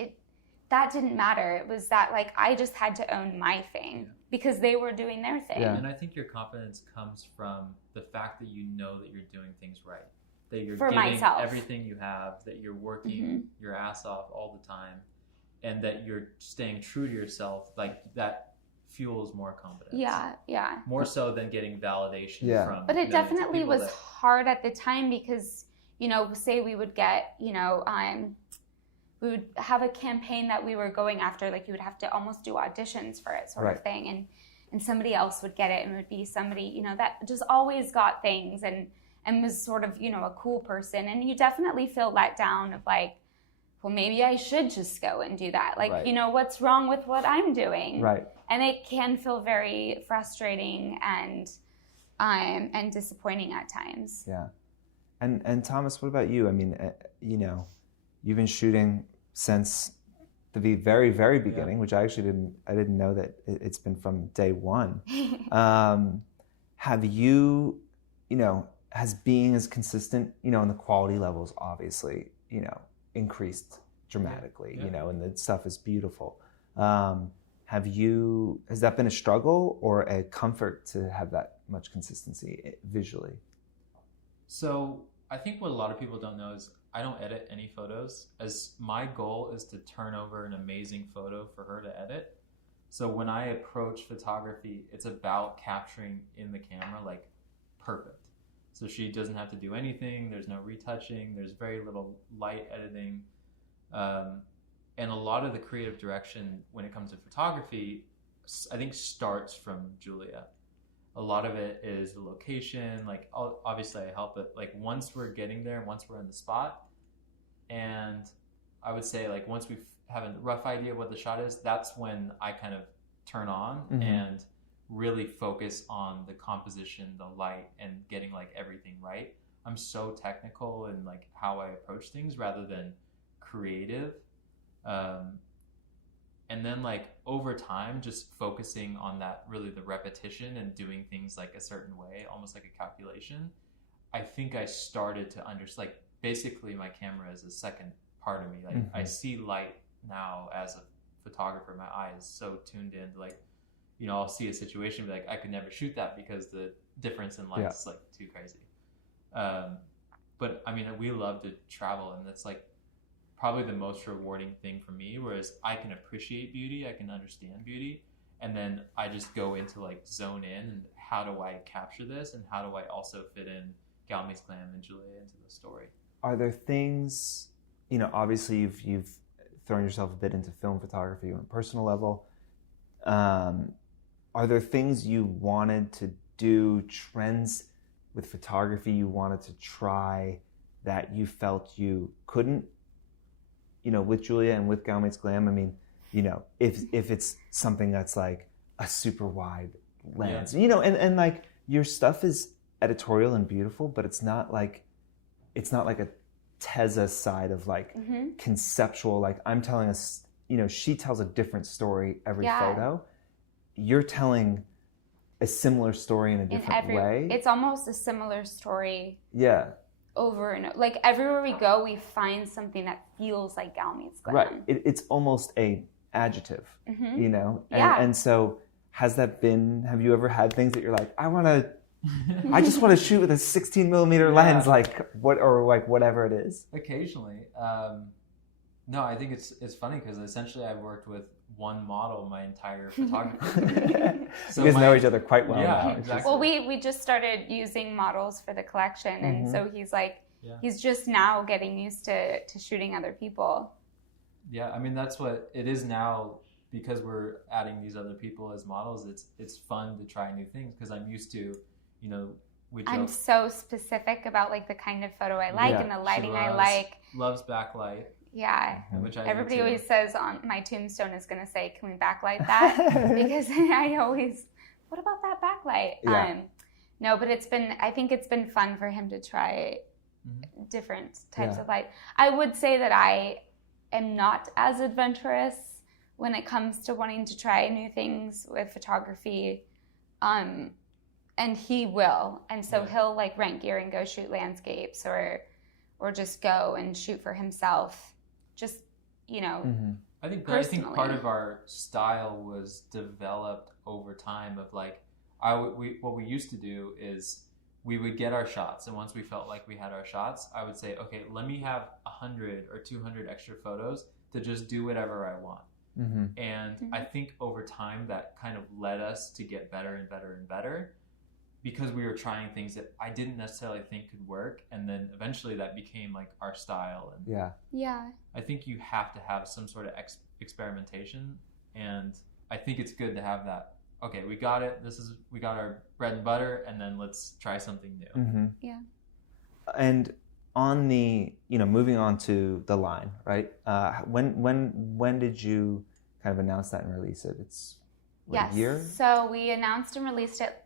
that didn't matter. It was that like I just had to own my thing because they were doing their thing. Yeah. And I think your confidence comes from the fact that you know that you're doing things right, that you're giving everything you have, that you're working your ass off all the time, and that you're staying true to yourself. Like that fuels more confidence. Yeah. More so than getting validation from. But it definitely was hard at the time because, say we would get, we would have a campaign that we were going after, like you would have to almost do auditions for it sort of thing. And somebody else would get it, and it would be somebody, that just always got things and was sort of, a cool person. And you definitely feel let down of like, well, maybe I should just go and do that. Like, what's wrong with what I'm doing? Right. And it can feel very frustrating and disappointing at times. Yeah. And Thomas, what about you? I mean, you've been shooting since the very, very beginning, which I didn't know that it's been from day one. Have you, has being as consistent, and the quality levels obviously, increased dramatically, and the stuff is beautiful. Has that been a struggle or a comfort to have that much consistency visually? So I think what a lot of people don't know is I don't edit any photos, as my goal is to turn over an amazing photo for her to edit. So when I approach photography, it's about capturing in the camera like perfect. So she doesn't have to do anything. There's no retouching. There's very little light editing. And a lot of the creative direction when it comes to photography, I think starts from Julia. A lot of it is the location. Like obviously I help it. Like once we're getting there, once we're in the spot, and I would say like once we have a rough idea of what the shot is, that's when I kind of turn on and really focus on the composition, the light, and getting like everything right. I'm so technical in like how I approach things rather than creative. And then like over time, just focusing on that, really the repetition and doing things like a certain way, almost like a calculation. I think I started to understand, like basically my camera is a second part of me. Like I see light now as a photographer. My eye is so tuned in to like, I'll see a situation and be like, I could never shoot that because the difference in light is like too crazy. But I mean, we love to travel, and that's like probably the most rewarding thing for me, whereas I can appreciate beauty, I can understand beauty, and then I just go into like zone in and how do I capture this, and how do I also fit in Gal Meets Glam and Julia into the story. Are there things, obviously you've thrown yourself a bit into film photography on a personal level. Are there things you wanted to do, trends with photography you wanted to try that you felt you couldn't, with Julia and with Gal Meets Glam? I mean, if it's something that's like a super wide lens, and like your stuff is editorial and beautiful, but it's not like a Teza side of like conceptual, like I'm telling us, she tells a different story every photo. You're telling a similar story in a different way. It's almost a similar story. Yeah. Over and over. Like everywhere we go, we find something that feels like Gal Meets Glam. Right. It's almost a adjective, And so have you ever had things that you're like, I just want to shoot with a 16 millimeter lens, like whatever it is. Occasionally. No, I think it's funny because essentially I've worked with one model my entire photography career. So you guys know each other quite well now. Exactly. Well, we just started using models for the collection, and so he's like, he's just now getting used to shooting other people. Yeah, I mean that's what it is now, because we're adding these other people as models. It's fun to try new things because I'm used to, I'm so specific about like the kind of photo I like and the lighting I like. Loves backlight. Yeah, which everybody always says on my tombstone is going to say, "Can we backlight that?" Because I always, what about that backlight? Yeah. No, but I think it's been fun for him to try different types of light. I would say that I am not as adventurous when it comes to wanting to try new things with photography, and he will, and so he'll like rent gear and go shoot landscapes or just go and shoot for himself. Just, I think part of our style was developed over time of like, what we used to do is we would get our shots, and once we felt like we had our shots, I would say, okay, let me have 100 or 200 extra photos to just do whatever I want. And I think over time that kind of led us to get better and better and better, because we were trying things that I didn't necessarily think could work, and then eventually that became like our style. And I think you have to have some sort of experimentation, and I think it's good to have that. Okay, we got it. We got our bread and butter, and then let's try something new. Yeah. And on the moving on to the line, right? When did you kind of announce that and release it? It's a year? So we announced and released it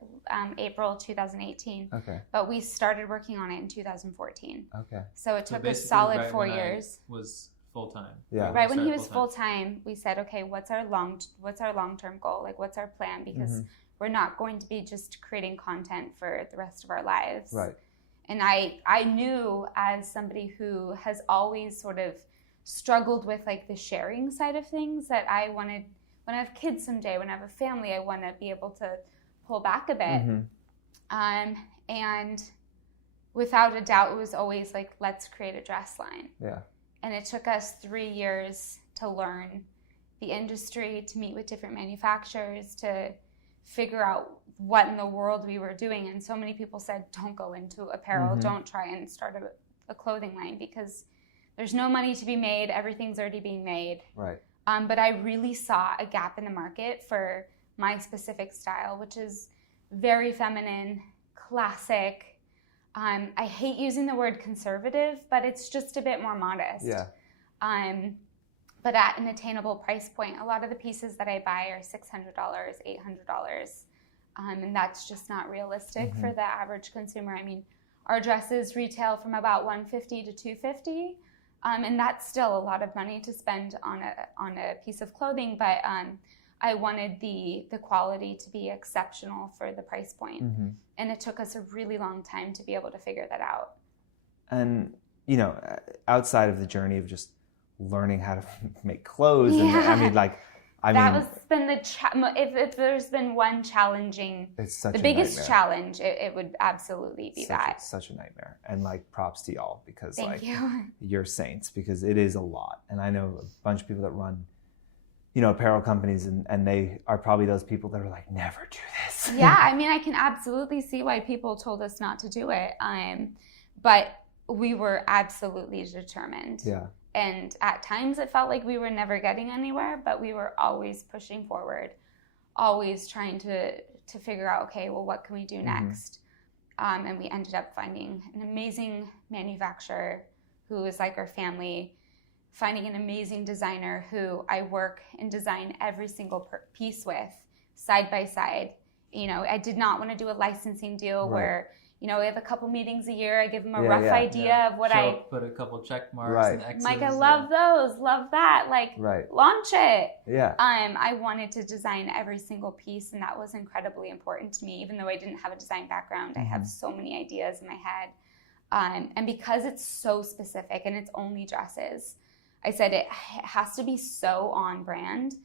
April 2018. Okay. But we started working on it in 2014. Okay. So it took a solid 4 years. Was full time. Yeah. Right when he was full time, we said, okay, what's our long-term goal? Like, what's our plan? Because we're not going to be just creating content for the rest of our lives. Right. And I knew, as somebody who has always sort of struggled with like the sharing side of things, that I wanted, when I have kids someday, when I have a family, I want to be able to pull back a bit. And without a doubt, it was always like, let's create a dress line. Yeah. And it took us 3 years to learn the industry, to meet with different manufacturers, to figure out what in the world we were doing. And so many people said, don't go into apparel, don't try and start a clothing line, because there's no money to be made, everything's already being made. Right. But I really saw a gap in the market for my specific style, which is very feminine, classic. I hate using the word conservative, but it's just a bit more modest. Yeah. But at an attainable price point. A lot of the pieces that I buy are $600, $800. And that's just not realistic for the average consumer. I mean, our dresses retail from about $150 to $250. And that's still a lot of money to spend on a piece of clothing, but I wanted the quality to be exceptional for the price point. And it took us a really long time to be able to figure that out. And, outside of the journey of just learning how to make clothes, and that's been if there's been one challenging, the biggest challenge, it would absolutely be such a nightmare. And like, props to y'all, because Thank you. You're saints, because it is a lot. And I know a bunch of people that run apparel companies, and they are probably those people that are like, never do this. Yeah, I mean, I can absolutely see why people told us not to do it. But we were absolutely determined. Yeah. And at times it felt like we were never getting anywhere, but we were always pushing forward, always trying to figure out, okay, well, what can we do next? And we ended up finding an amazing manufacturer who is like our family, finding an amazing designer who I work and design every single piece with, side by side. You know, I did not want to do a licensing deal where, you know, we have a couple meetings a year. I give them a rough idea of what put a couple check marks and X's. Mike, I love those, love that. Like, launch it. Yeah. I wanted to design every single piece, and that was incredibly important to me. Even though I didn't have a design background, I have so many ideas in my head. And because it's so specific and it's only dresses, I said it has to be so on brand,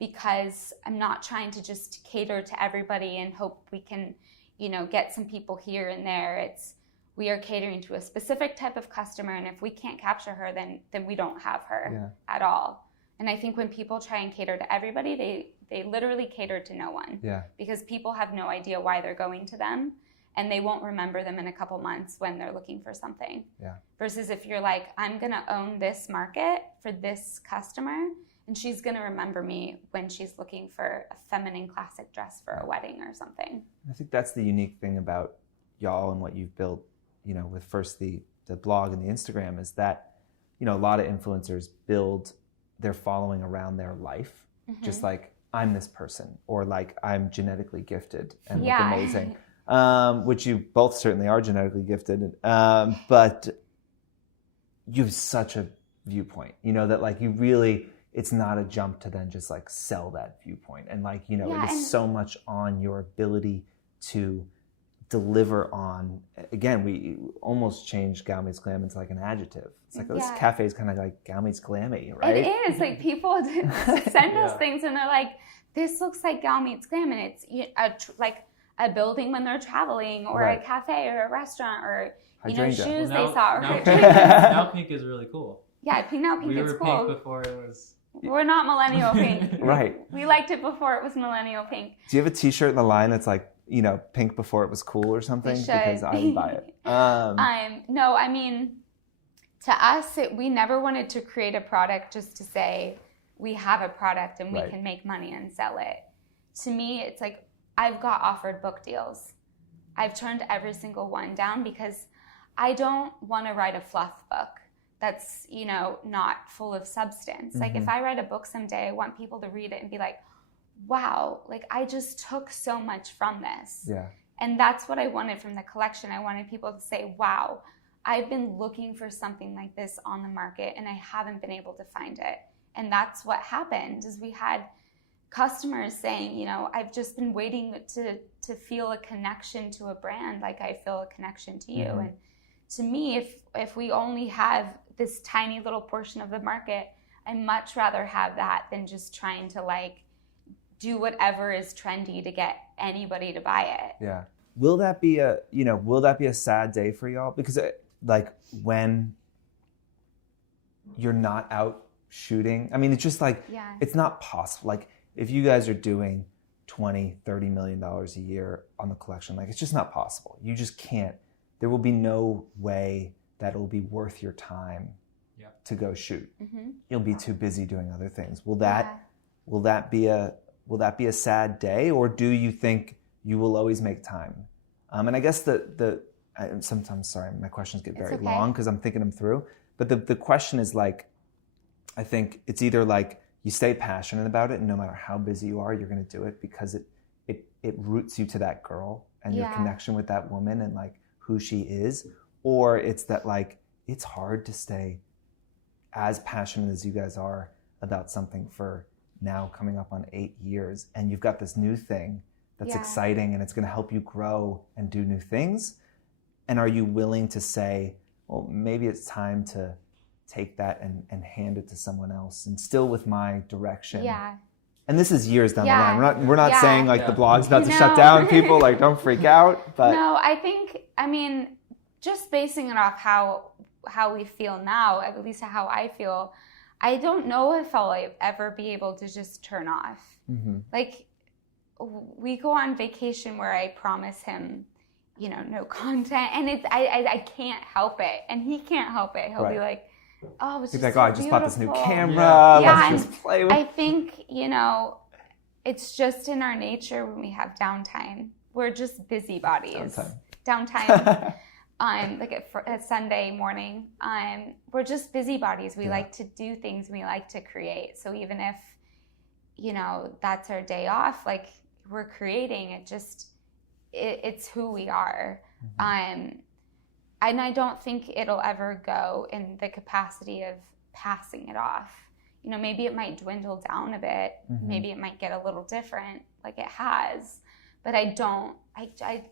because I'm not trying to just cater to everybody and hope we can, you know, get some people here and there. We are catering to a specific type of customer, and if we can't capture her, then we don't have her at all. And I think when people try and cater to everybody, they literally cater to no one. Yeah. Because people have no idea why they're going to them, and they won't remember them in a couple months when they're looking for something. Yeah. Versus if you're like, I'm gonna own this market for this customer, and she's going to remember me when she's looking for a feminine classic dress for a wedding or something. I think that's the unique thing about y'all and what you've built, you know, with first the blog and the Instagram, is that, you know, a lot of influencers build their following around their life. Just like, I'm this person, or like, I'm genetically gifted and look amazing, which you both certainly are genetically gifted. But you have such a viewpoint, you know, that like you really... It's not a jump to then just like sell that viewpoint. And like, you know, it is so much on your ability to deliver on, again, we almost changed Gal Meets Glam into like an adjective. It's like, this cafe is kind of like Gal Meets Glammy, right? It is. Like, people send us things and they're like, this looks like Gal Meets Glam. And it's like a building when they're traveling, or a cafe or a restaurant, or, you know, shoes they saw. Or now pink is really cool. Yeah, pink is cool. We were pink before it was... We're not millennial pink. Right. We liked it before it was millennial pink. Do you have a t-shirt in the line that's like, you know, pink before it was cool or something? Because I would buy it. No, I mean, to us, we never wanted to create a product just to say we have a product and we can make money and sell it. To me, it's like, I've got offered book deals. I've turned every single one down because I don't want to write a fluff book that's, you know, not full of substance. Like, if I write a book someday, I want people to read it and be like, wow, like, I just took so much from this. Yeah. And that's what I wanted from the collection. I wanted people to say, wow, I've been looking for something like this on the market and I haven't been able to find it. And that's what happened, is we had customers saying, you know, I've just been waiting to feel a connection to a brand like I feel a connection to you. And to me, if we only have this tiny little portion of the market, I'd much rather have that than just trying to like do whatever is trendy to get anybody to buy it. Yeah. Will that be a sad day for y'all? Because like, when you're not out shooting, I mean, it's just like, it's not possible. Like, if you guys are doing $20-30 million a year on the collection, like, it's just not possible. You just can't. There will be no way that it will be worth your time to go shoot. You'll be too busy doing other things. Will that be a sad day, or do you think you will always make time? And I guess sometimes, sorry, my questions get very long because I'm thinking them through. But the question is like, I think it's either like you stay passionate about it, and no matter how busy you are, you're going to do it because it roots you to that girl and your connection with that woman and like who she is, or it's that like it's hard to stay as passionate as you guys are about something for now coming up on 8 years, and you've got this new thing that's exciting and it's going to help you grow and do new things. And are you willing to say, well, maybe it's time to take that and hand it to someone else, and still with my direction? Yeah. And this is years down the line. We're not saying like the blog's about to shut down, people, like, don't freak out. But no, I mean, just basing it off how we feel now, at least how I feel, I don't know if I'll ever be able to just turn off. Like, we go on vacation where I promise him, you know, no content, and I can't help it, and he can't help it. He'll be like, oh, it's just like, I just bought this new camera. Let's just play with it. I think, you know, it's just in our nature when we have downtime. We're just busybodies. downtime. Like at Sunday morning, we're just busybodies. We like to do things. We like to create. So even if, that's our day off, like we're creating, it's who we are. And I don't think it'll ever go in the capacity of passing it off. Maybe it might dwindle down a bit. Maybe it might get a little different like it has, but I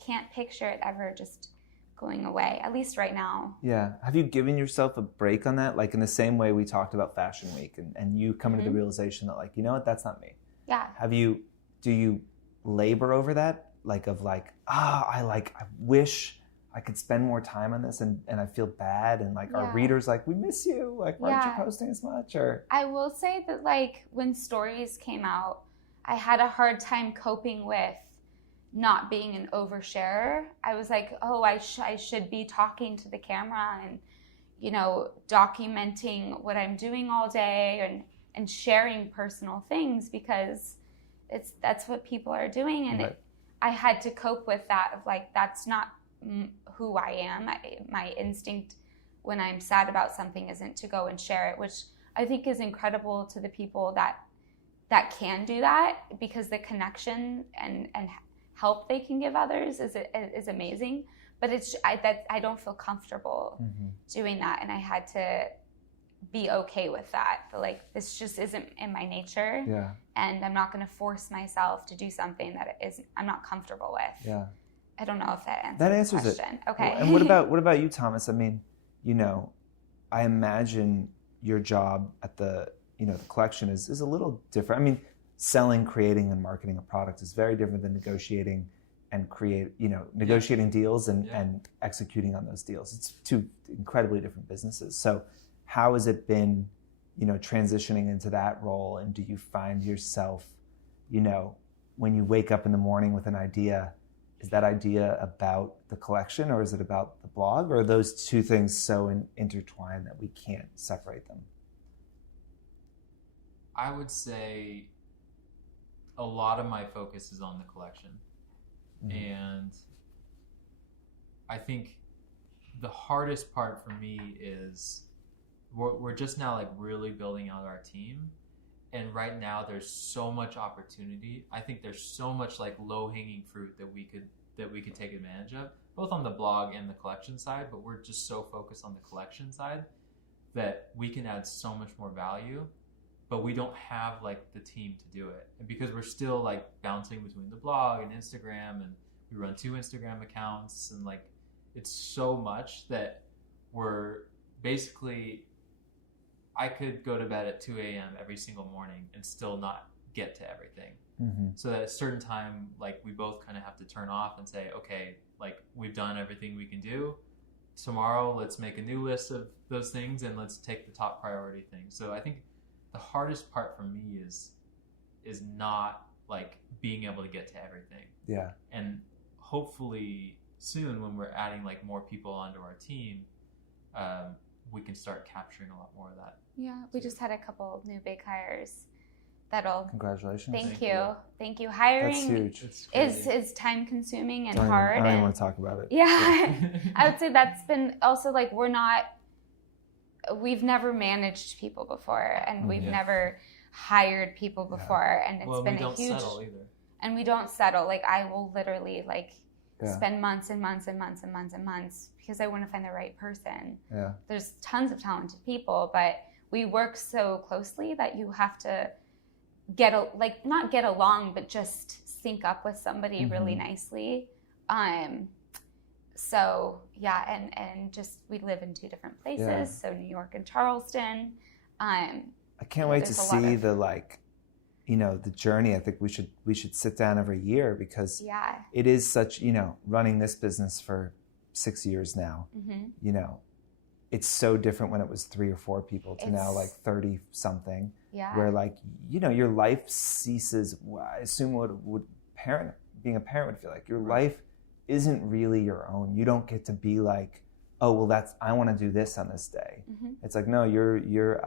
can't picture it ever just going away, at least right now. Yeah. Have you given yourself a break on that? Like in the same way we talked about Fashion Week and you coming to the realization that like, you know what, that's not me. Yeah. Do you labor over that? I wish I could spend more time on this and I feel bad and like our readers like, we miss you. Like, why aren't you posting as much? Or I will say that like when stories came out, I had a hard time coping with not being an oversharer. I was like, oh, I should be talking to the camera and, documenting what I'm doing all day and sharing personal things because that's what people are doing. And I had to cope with that of like, that's not who I am. My instinct when I'm sad about something isn't to go and share it, which I think is incredible to the people that can do that because the connection and help they can give others is amazing, but I don't feel comfortable doing that, and I had to be okay with that. But like this just isn't in my nature, and I'm not going to force myself to do something that I'm not comfortable with. Yeah, I don't know if that answers the question. It. Okay. And what about you, Thomas? I mean, I imagine your job at the the collection is a little different. I mean, selling, creating, and marketing a product is very different than negotiating and negotiating deals and executing on those deals. It's two incredibly different businesses. So how has it been, transitioning into that role? And do you find yourself, when you wake up in the morning with an idea, is that idea about the collection or is it about the blog? Or are those two things so intertwined that we can't separate them? I would say a lot of my focus is on the collection. And I think the hardest part for me is we're just now like really building out our team. And right now there's so much opportunity. I think there's so much like low-hanging fruit that we could take advantage of, both on the blog and the collection side, but we're just so focused on the collection side that we can add so much more value. But we don't have like the team to do it. And because we're still like bouncing between the blog and Instagram, and we run 2 Instagram accounts, and like it's so much that we're basically, I could go to bed at 2 a.m. every single morning and still not get to everything. So at a certain time, like we both kind of have to turn off and say, okay, like we've done everything we can do. Tomorrow, let's make a new list of those things and let's take the top priority things. So I think the hardest part for me is not like being able to get to everything. Yeah. And hopefully soon when we're adding like more people onto our team, we can start capturing a lot more of that. Yeah. We just had a couple new big hires. Congratulations. Thank you. Hiring is time consuming and hard. I don't even want to talk about it. Yeah. I would say that's been also like we've never managed people before, and we've never hired people before, and it's been a huge. We don't settle either. And we don't settle. Like I will literally spend months and months and months and months and months because I want to find the right person. Yeah. There's tons of talented people, but we work so closely that you have to not get along, but just sync up with somebody really nicely. So yeah, and just we live in 2 different places, so New York and Charleston. I can't wait to see the journey. I think we should sit down every year because it is such, running this business for 6 years now. It's so different when it was 3 or 4 people to now like 30 something. Yeah. Where like, your life ceases. I assume what being a parent would feel like. Your life isn't really your own. You don't get to be like, oh, well, I want to do this on this day. It's like, no, you're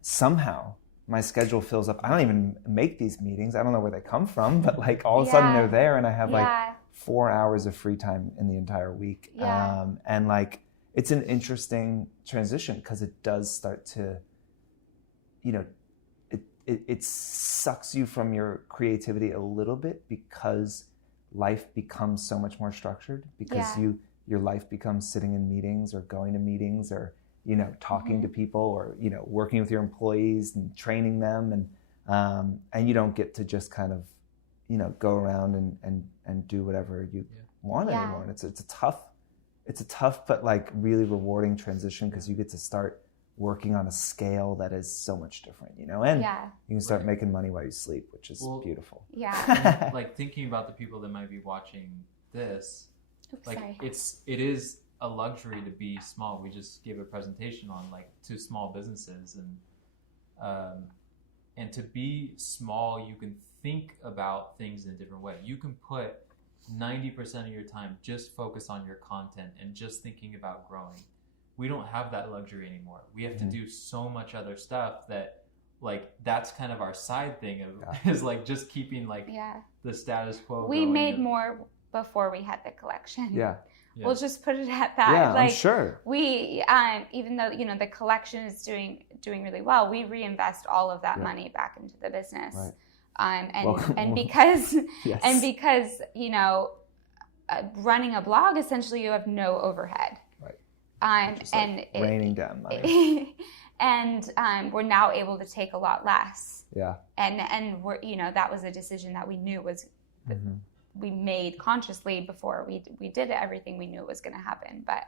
somehow my schedule fills up. I don't even make these meetings. I don't know where they come from, but like all of a sudden they're there and I have like 4 hours of free time in the entire week. Yeah. And like, it's an interesting transition because it does start to, you know, it sucks you from your creativity a little bit because life becomes so much more structured because your life becomes sitting in meetings or going to meetings or, you know, talking to people or, you know, working with your employees and training them. And you don't get to just kind of, you know, go around and do whatever you want anymore. And it's a tough but like really rewarding transition because you get to start working on a scale that is so much different, you know, and you can start making money while you sleep, which is beautiful. Yeah. Like thinking about the people that might be watching this, it is a luxury to be small. We just gave a presentation on like 2 small businesses and to be small, you can think about things in a different way. You can put 90% of your time just focus on your content and just thinking about growing. We don't have that luxury anymore. We have to do so much other stuff that like that's kind of our side thing is like just keeping like the status quo. We made more before we had the collection. Yeah. We'll just put it at that. Yeah, like, I'm sure. We even though, you know, the collection is doing really well, we reinvest all of that money back into the business. Right. And because you know, running a blog, essentially you have no overhead. And raining down money. And we're now able to take a lot less. Yeah. And we're, you know, that was a decision that we knew was we made consciously before we did everything we knew was going to happen. But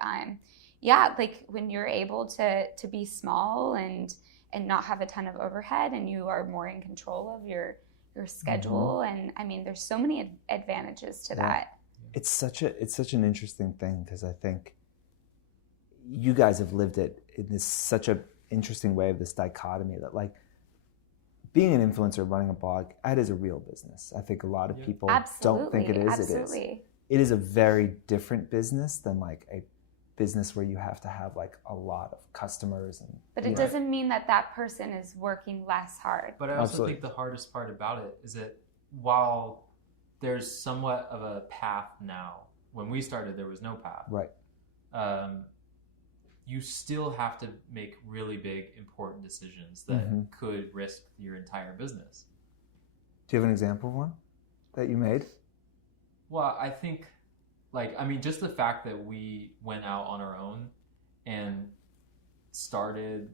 like when you're able to be small and not have a ton of overhead and you are more in control of your schedule, and I mean, there's so many advantages to that. It's such an interesting thing because I think you guys have lived it in this such an interesting way of this dichotomy that like being an influencer, running a blog, that is a real business. I think a lot of people don't think it is. Absolutely. It is a very different business than like a business where you have to have like a lot of customers. But it doesn't mean that person is working less hard. But I also think the hardest part about it is that while there's somewhat of a path now, when we started there was no path. Right. You still have to make really big, important decisions that could risk your entire business. Do you have an example of one that you made? Well, I think, just the fact that we went out on our own and started,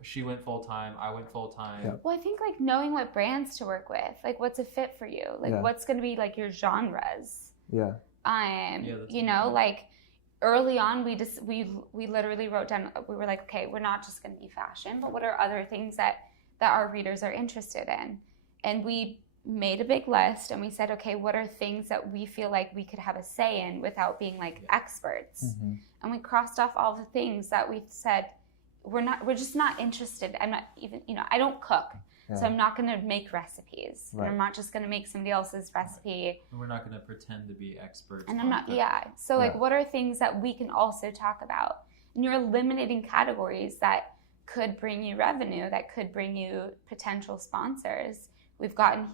she went full-time, I went full-time. Yeah. Well, I think, knowing what brands to work with, what's a fit for you? What's going to be, your genres? Yeah. Early on, we literally wrote down, we were like, okay, we're not just going to be fashion, but what are other things that our readers are interested in? And we made a big list and we said, okay, what are things that we feel like we could have a say in without being experts? Mm-hmm. And we crossed off all the things that we said, we're just not interested. I'm not even, I don't cook. Yeah. So I'm not going to make recipes. Right. And I'm not just going to make somebody else's recipe. And we're not going to pretend to be experts. And I'm not, So what are things that we can also talk about? And you're eliminating categories that could bring you revenue, that could bring you potential sponsors. We've gotten,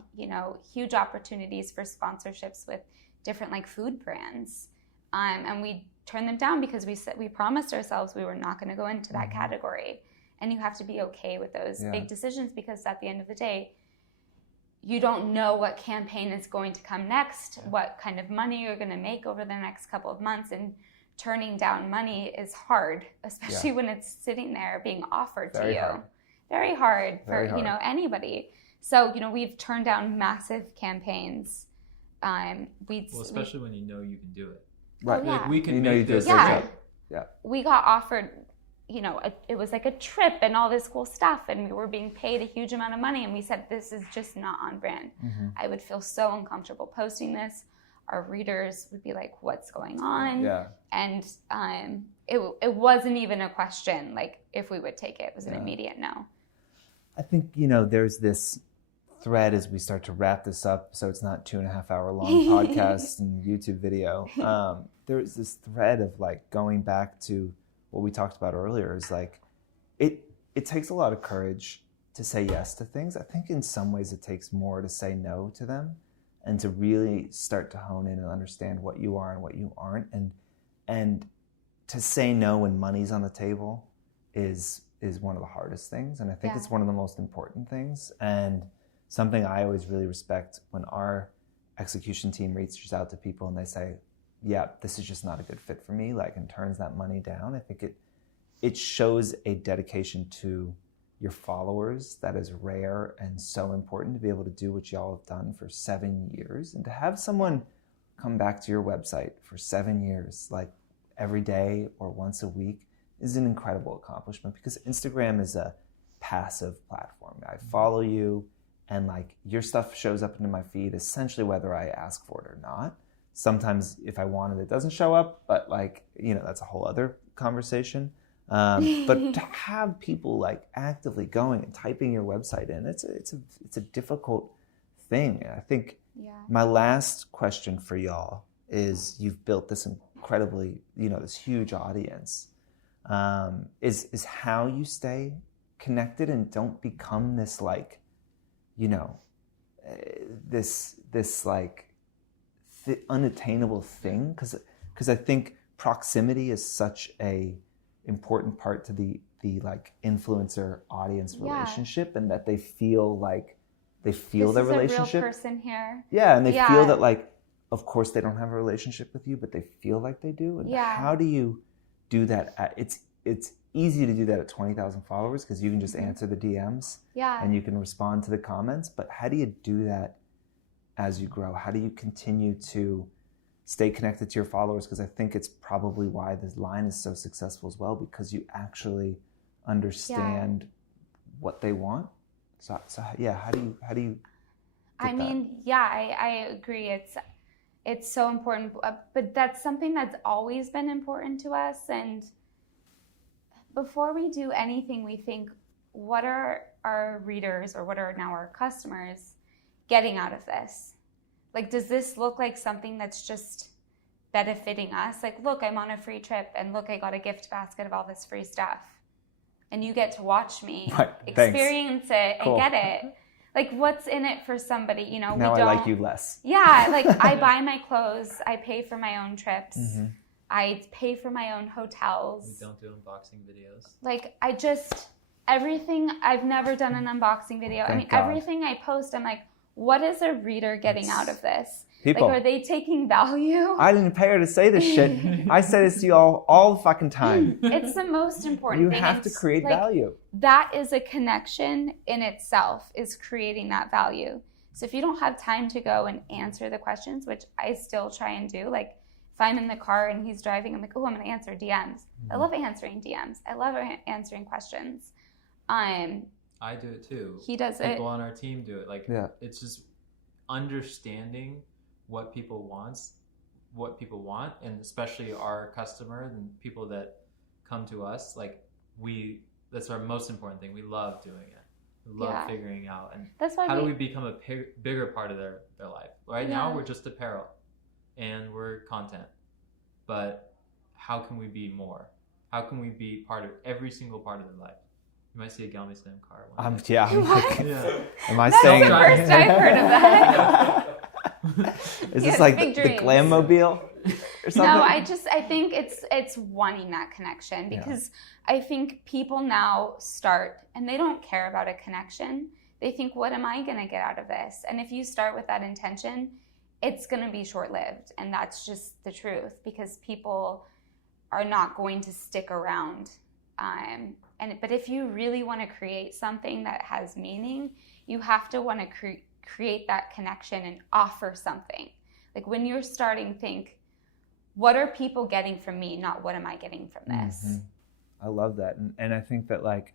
huge opportunities for sponsorships with different food brands. And we turned them down because we promised ourselves we were not going to go into that category. And you have to be okay with those big decisions because at the end of the day, you don't know what campaign is going to come next, what kind of money you're going to make over the next couple of months. And turning down money is hard, especially when it's sitting there being offered to you. Very hard for anybody. So, we've turned down massive campaigns. Especially when you know you can do it. Right. Oh, yeah. We can make this. Yeah. We got offered, it was a trip and all this cool stuff, and we were being paid a huge amount of money, and we said, this is just not on brand. Mm-hmm. I would feel so uncomfortable posting this. Our readers would be like, what's going on? Yeah. And it wasn't even a question, if we would take it. It was an immediate no. I think, there's this thread as we start to wrap this up, so it's not 2.5 hour long podcast and YouTube video. There's this thread of going back to what we talked about earlier is it takes a lot of courage to say yes to things. I think in some ways it takes more to say no to them. and to really start to hone in and understand what you are and what you aren't, and to say no when money's on the table is one of the hardest things, and I think it's one of the most important things, and something I always really respect when our execution team reaches out to people and they say, yeah, this is just not a good fit for me, like, and turns that money down. I think it shows a dedication to your followers that is rare and so important to be able to do what y'all have done for 7 years, and to have someone come back to your website for 7 years, like every day or once a week, is an incredible accomplishment, because Instagram is a passive platform. I follow you and like your stuff shows up into my feed essentially whether I ask for it or not. Sometimes if I want it, it doesn't show up, but like, you know, that's a whole other conversation. But to have people like actively going and typing your website in, it's a difficult thing. I think my last question for y'all is, you've built this incredibly, you know, this huge audience, is how you stay connected and don't become this like, you know, this like unattainable thing, because I think proximity is such a important part to the like influencer audience relationship, and that they feel like their relationship. This is a real person here. Yeah, and they feel that like, of course they don't have a relationship with you, but they feel like they do. And how do you do that? It's easy to do that at 20,000 followers, because you can just answer the DMs and you can respond to the comments. But how do you do that as you grow? How do you continue to stay connected to your followers? Because I think it's probably why this line is so successful as well, because you actually understand what they want. So yeah, how do you I mean, I agree. It's so important, but that's something that's always been important to us. And before we do anything, we think, what are our readers, or what are now our customers getting out of this? Like, does this look like something that's just benefiting us? Like, look, I'm on a free trip, and look, I got a gift basket of all this free stuff, and you get to watch me experience it and get it. Like, what's in it for somebody? You know, now we don't, I like you less. Yeah, like I buy my clothes, I pay for my own trips, I pay for my own hotels. We don't do unboxing videos. Like, everything, I've never done an unboxing video. Everything I post, I'm like, what is a reader getting out of this? People. Like, are they taking value? I didn't pay her to say this shit. I say this to you all the fucking time. It's the most important thing. You have to create value. That is a connection in itself, is creating that value. So if you don't have time to go and answer the questions, which I still try and do, like if I'm in the car and he's driving, I'm like, oh, I'm going to answer DMs. I love answering DMs. I love answering questions. I do it too. He does it. People on our team do it. Like, it's just understanding what people want, and especially our customer and people that come to us. Like, that's our most important thing. We love doing it. We love figuring out, and that's why do we become a bigger part of their life? Right now, we're just apparel, and we're content. But how can we be more? How can we be part of every single part of their life? You might see a Gal Meets Glam car one day. Am I That's saying the first I've heard of that. Is this like the Glam-mobile or something? No, I think it's wanting that connection, because I think people now start and they don't care about a connection. They think, what am I going to get out of this? And if you start with that intention, it's going to be short-lived. And that's just the truth, because people are not going to stick around. But if you really want to create something that has meaning, you have to want to create that connection and offer something. Like, when you're starting, think, what are people getting from me, not what am I getting from this? I love that. And I think that, like,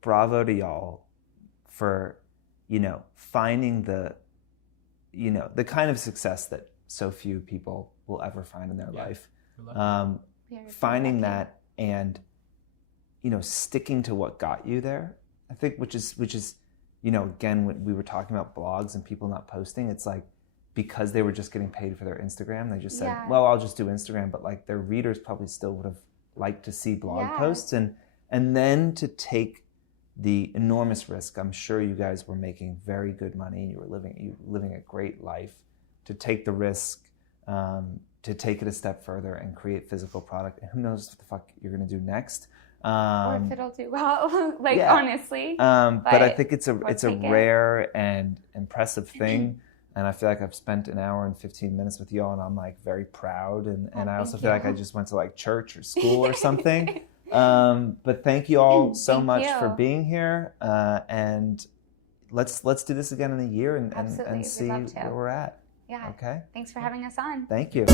bravo to y'all for, you know, finding the kind of success that so few people will ever find in their life. Finding that and, you know, sticking to what got you there, I think, which is, you know, again, when we were talking about blogs and people not posting, it's like, because they were just getting paid for their Instagram, they just said, well, I'll just do Instagram. But like, their readers probably still would have liked to see blog posts, and then to take the enormous risk. I'm sure you guys were making very good money. You were living a great life. To take the risk, to take it a step further and create physical product. And who knows what the fuck you're gonna do next? Or if it'll do well, honestly. But I think it's a rare and impressive thing. And I feel like I've spent an hour and 15 minutes with y'all, and I'm like very proud. And I also feel like I just went to like church or school or something. But thank you all so much for being here. And let's do this again in a year and see where we're at. Yeah. Okay. Thanks for having us on. Thank you.